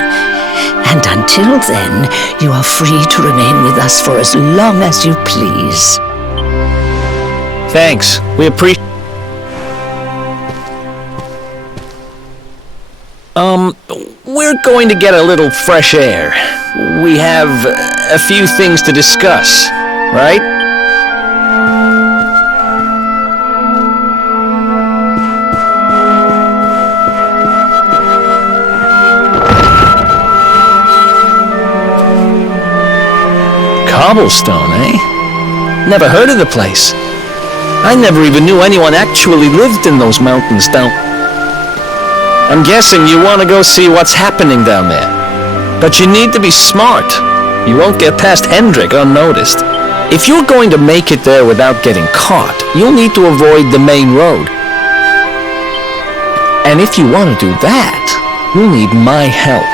And until then, you are free to remain with us for as long as you please. Thanks. We appreciate... We're going to get a little fresh air. We have a few things to discuss, right? Cobblestone, eh? Never heard of the place. I never even knew anyone actually lived in those mountains down... I'm guessing you want to go see what's happening down there. But you need to be smart. You won't get past Hendrik unnoticed. If you're going to make it there without getting caught, you'll need to avoid the main road. And if you want to do that, you'll need my help.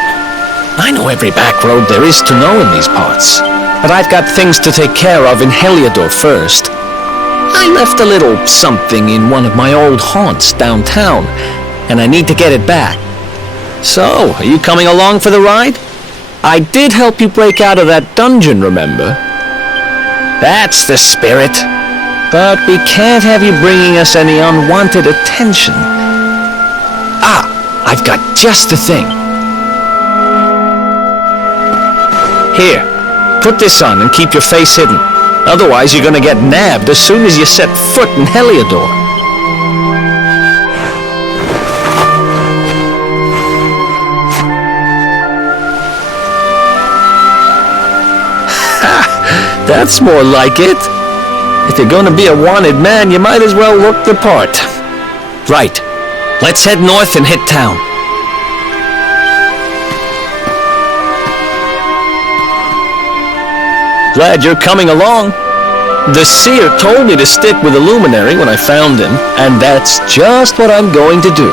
I know every back road there is to know in these parts. But I've got things to take care of in Heliodor first. I left a little something in one of my old haunts downtown, and I need to get it back. So, are you coming along for the ride? I did help you break out of that dungeon, remember? That's the spirit. But we can't have you bringing us any unwanted attention. Ah, I've got just the thing. Here. Put this on and keep your face hidden. Otherwise, you're gonna get nabbed as soon as you set foot in Heliodor. Ha! That's more like it. If you're gonna be a wanted man, you might as well look the part. Right. Let's head north and hit town. Glad you're coming along. The seer told me to stick with the luminary when I found him, and that's just what I'm going to do.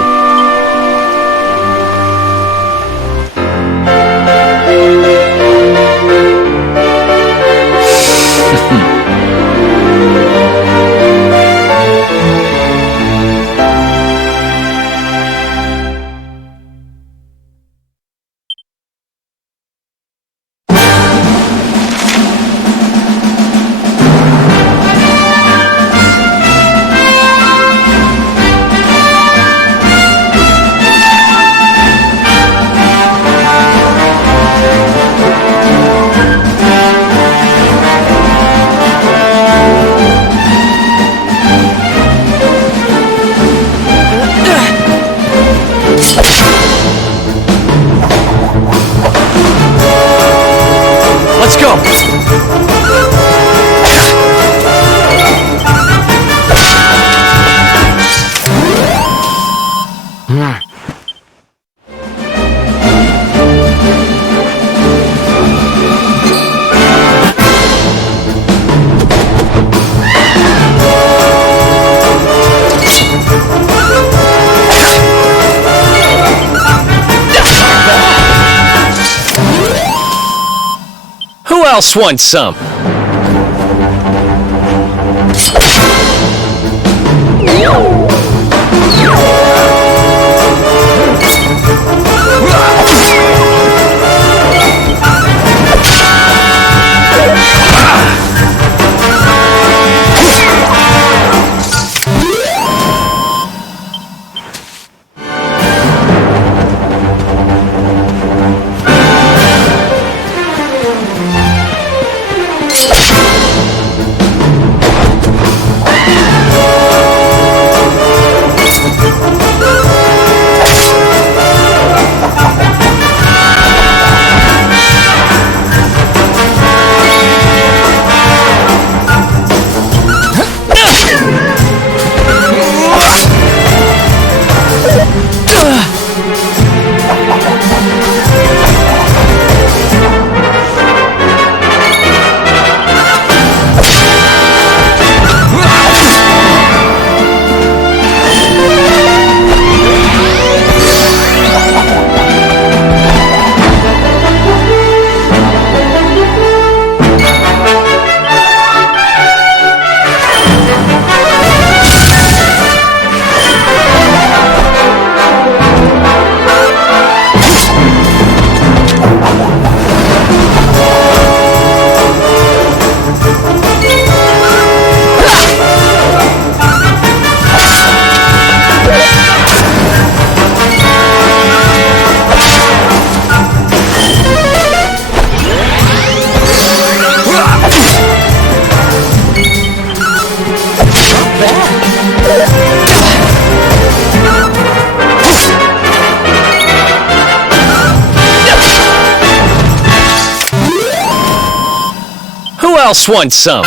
Let's go! Who else wants some? else wants some?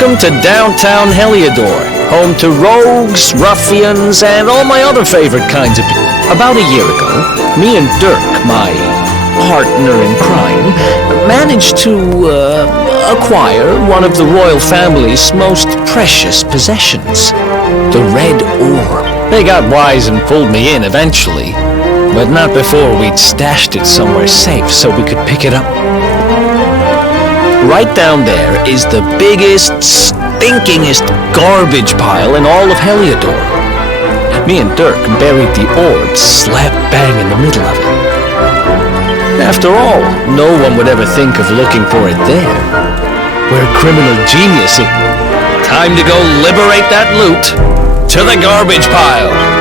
Welcome to downtown Heliodor, home to rogues, ruffians, and all my other favorite kinds of people. About a year ago, me and Dirk, my partner in crime, managed to acquire one of the royal family's most precious possessions, the Red Orb. They got wise and pulled me in eventually, but not before we'd stashed it somewhere safe so we could pick it up. Right down there is the biggest, stinkingest garbage pile in all of Heliodor. Me and Dirk buried the orb slap bang in the middle of it. After all, no one would ever think of looking for it there. We're criminal geniuses. Time to go liberate that loot to the garbage pile.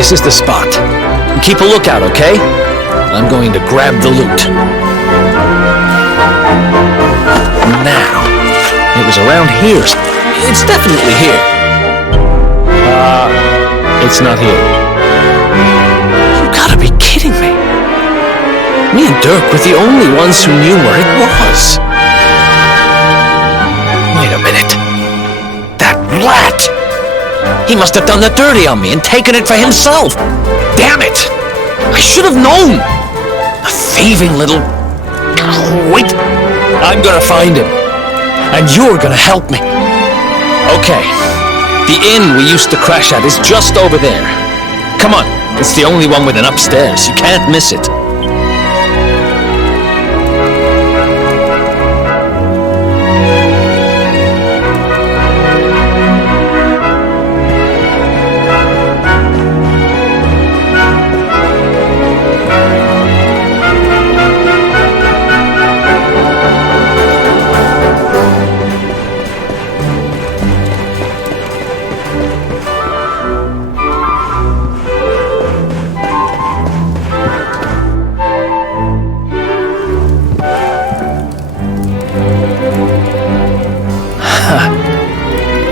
This is the spot. Keep a lookout, okay? I'm going to grab the loot. Now, it was around here. It's definitely here. It's not here. You gotta be kidding me. Me and Dirk were the only ones who knew where it was. Wait a minute. That rat! He must have done the dirty on me and taken it for himself. Damn it! I should have known! A thieving little... Wait! I'm gonna find him. And you're gonna help me. Okay. The inn we used to crash at is just over there. Come on. It's the only one with an upstairs. You can't miss it.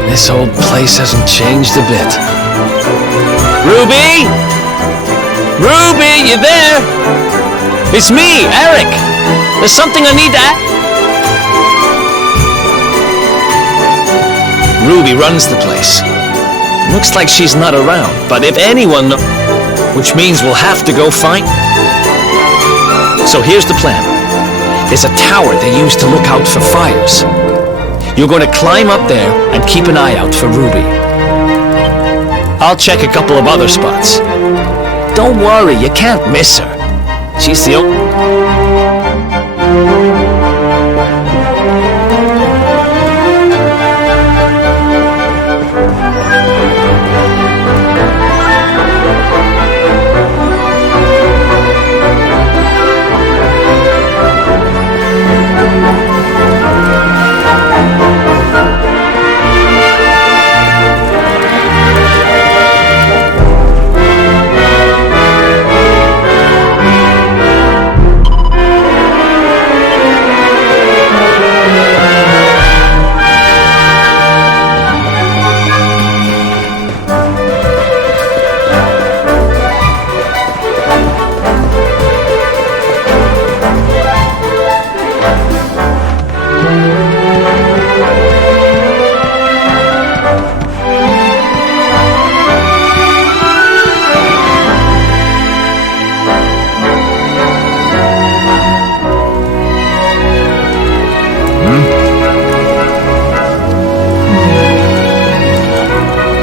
This old place hasn't changed a bit. Ruby? Ruby, you there? It's me, Eric. There's something I need to ask. Ruby runs the place. Looks like she's not around, but if anyone... Which means we'll have to go find... So here's the plan. There's a tower they use to look out for fires. You're going to climb up there and keep an eye out for Ruby. I'll check a couple of other spots. Don't worry, you can't miss her. She's the only...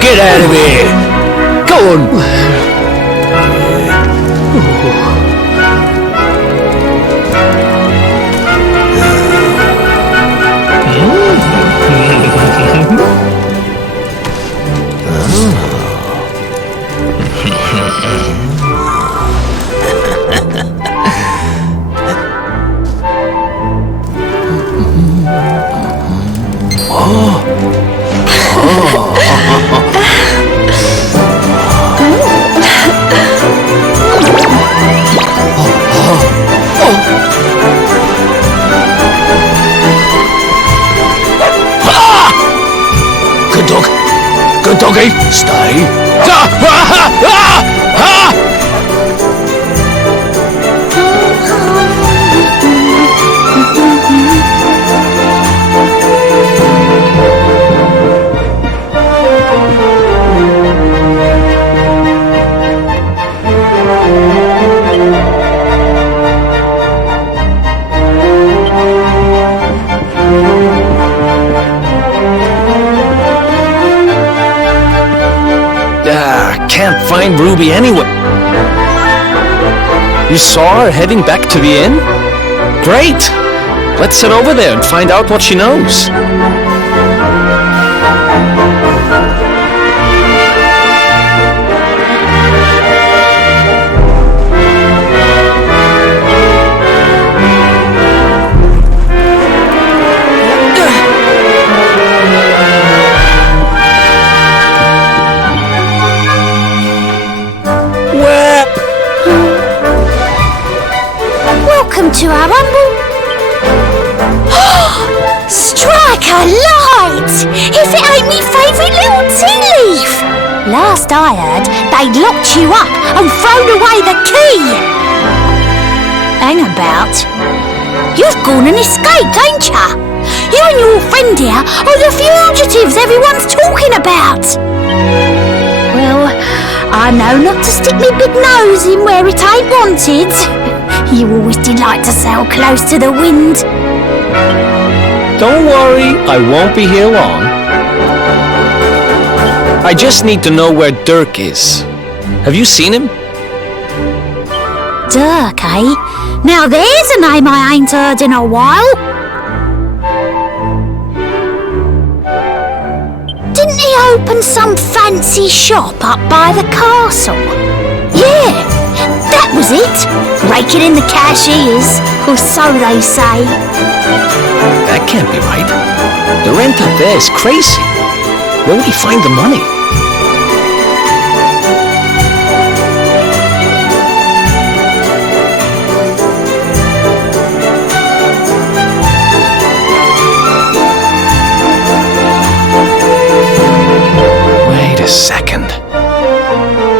Get out of here! Go on! Good dog. Good doggy. Stay. Can't find Ruby anywhere. You saw her heading back to the inn? Great! Let's head over there and find out what she knows. to our humble... Strike a light! If it ain't me favourite little tea leaf! Last I heard, they'd locked you up and thrown away the key! Hang about. You've gone and escaped, ain't ya? You and your friend here are the fugitives everyone's talking about! Well, I know not to stick me big nose in where it ain't wanted. You always delight to sail close to the wind. Don't worry, I won't be here long. I just need to know where Dirk is. Have you seen him? Dirk, eh? Now there's a name I ain't heard in a while. Didn't he open some fancy shop up by the castle? Yeah, that was it. Raking in the cash he is, or so they say. That can't be right. The rent up there is crazy. Where would he find the money? Wait a second.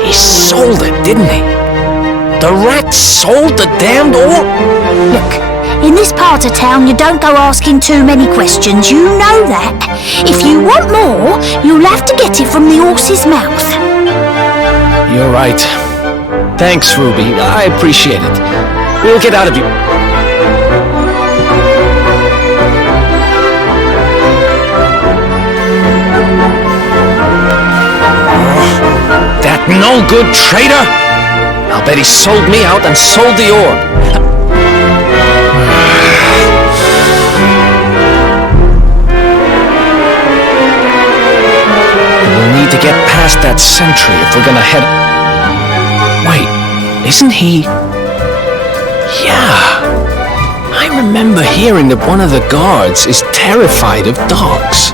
He sold it, didn't he? The rat sold the damned ore? Look. In this part of town, you don't go asking too many questions, you know that. If you want more, you'll have to get it from the horse's mouth. You're right. Thanks, Ruby. I appreciate it. We'll get out of here. That no-good traitor! I'll bet he sold me out and sold the orb. To get past that sentry if we're gonna head... Wait, isn't he... Yeah, I remember hearing that one of the guards is terrified of dogs.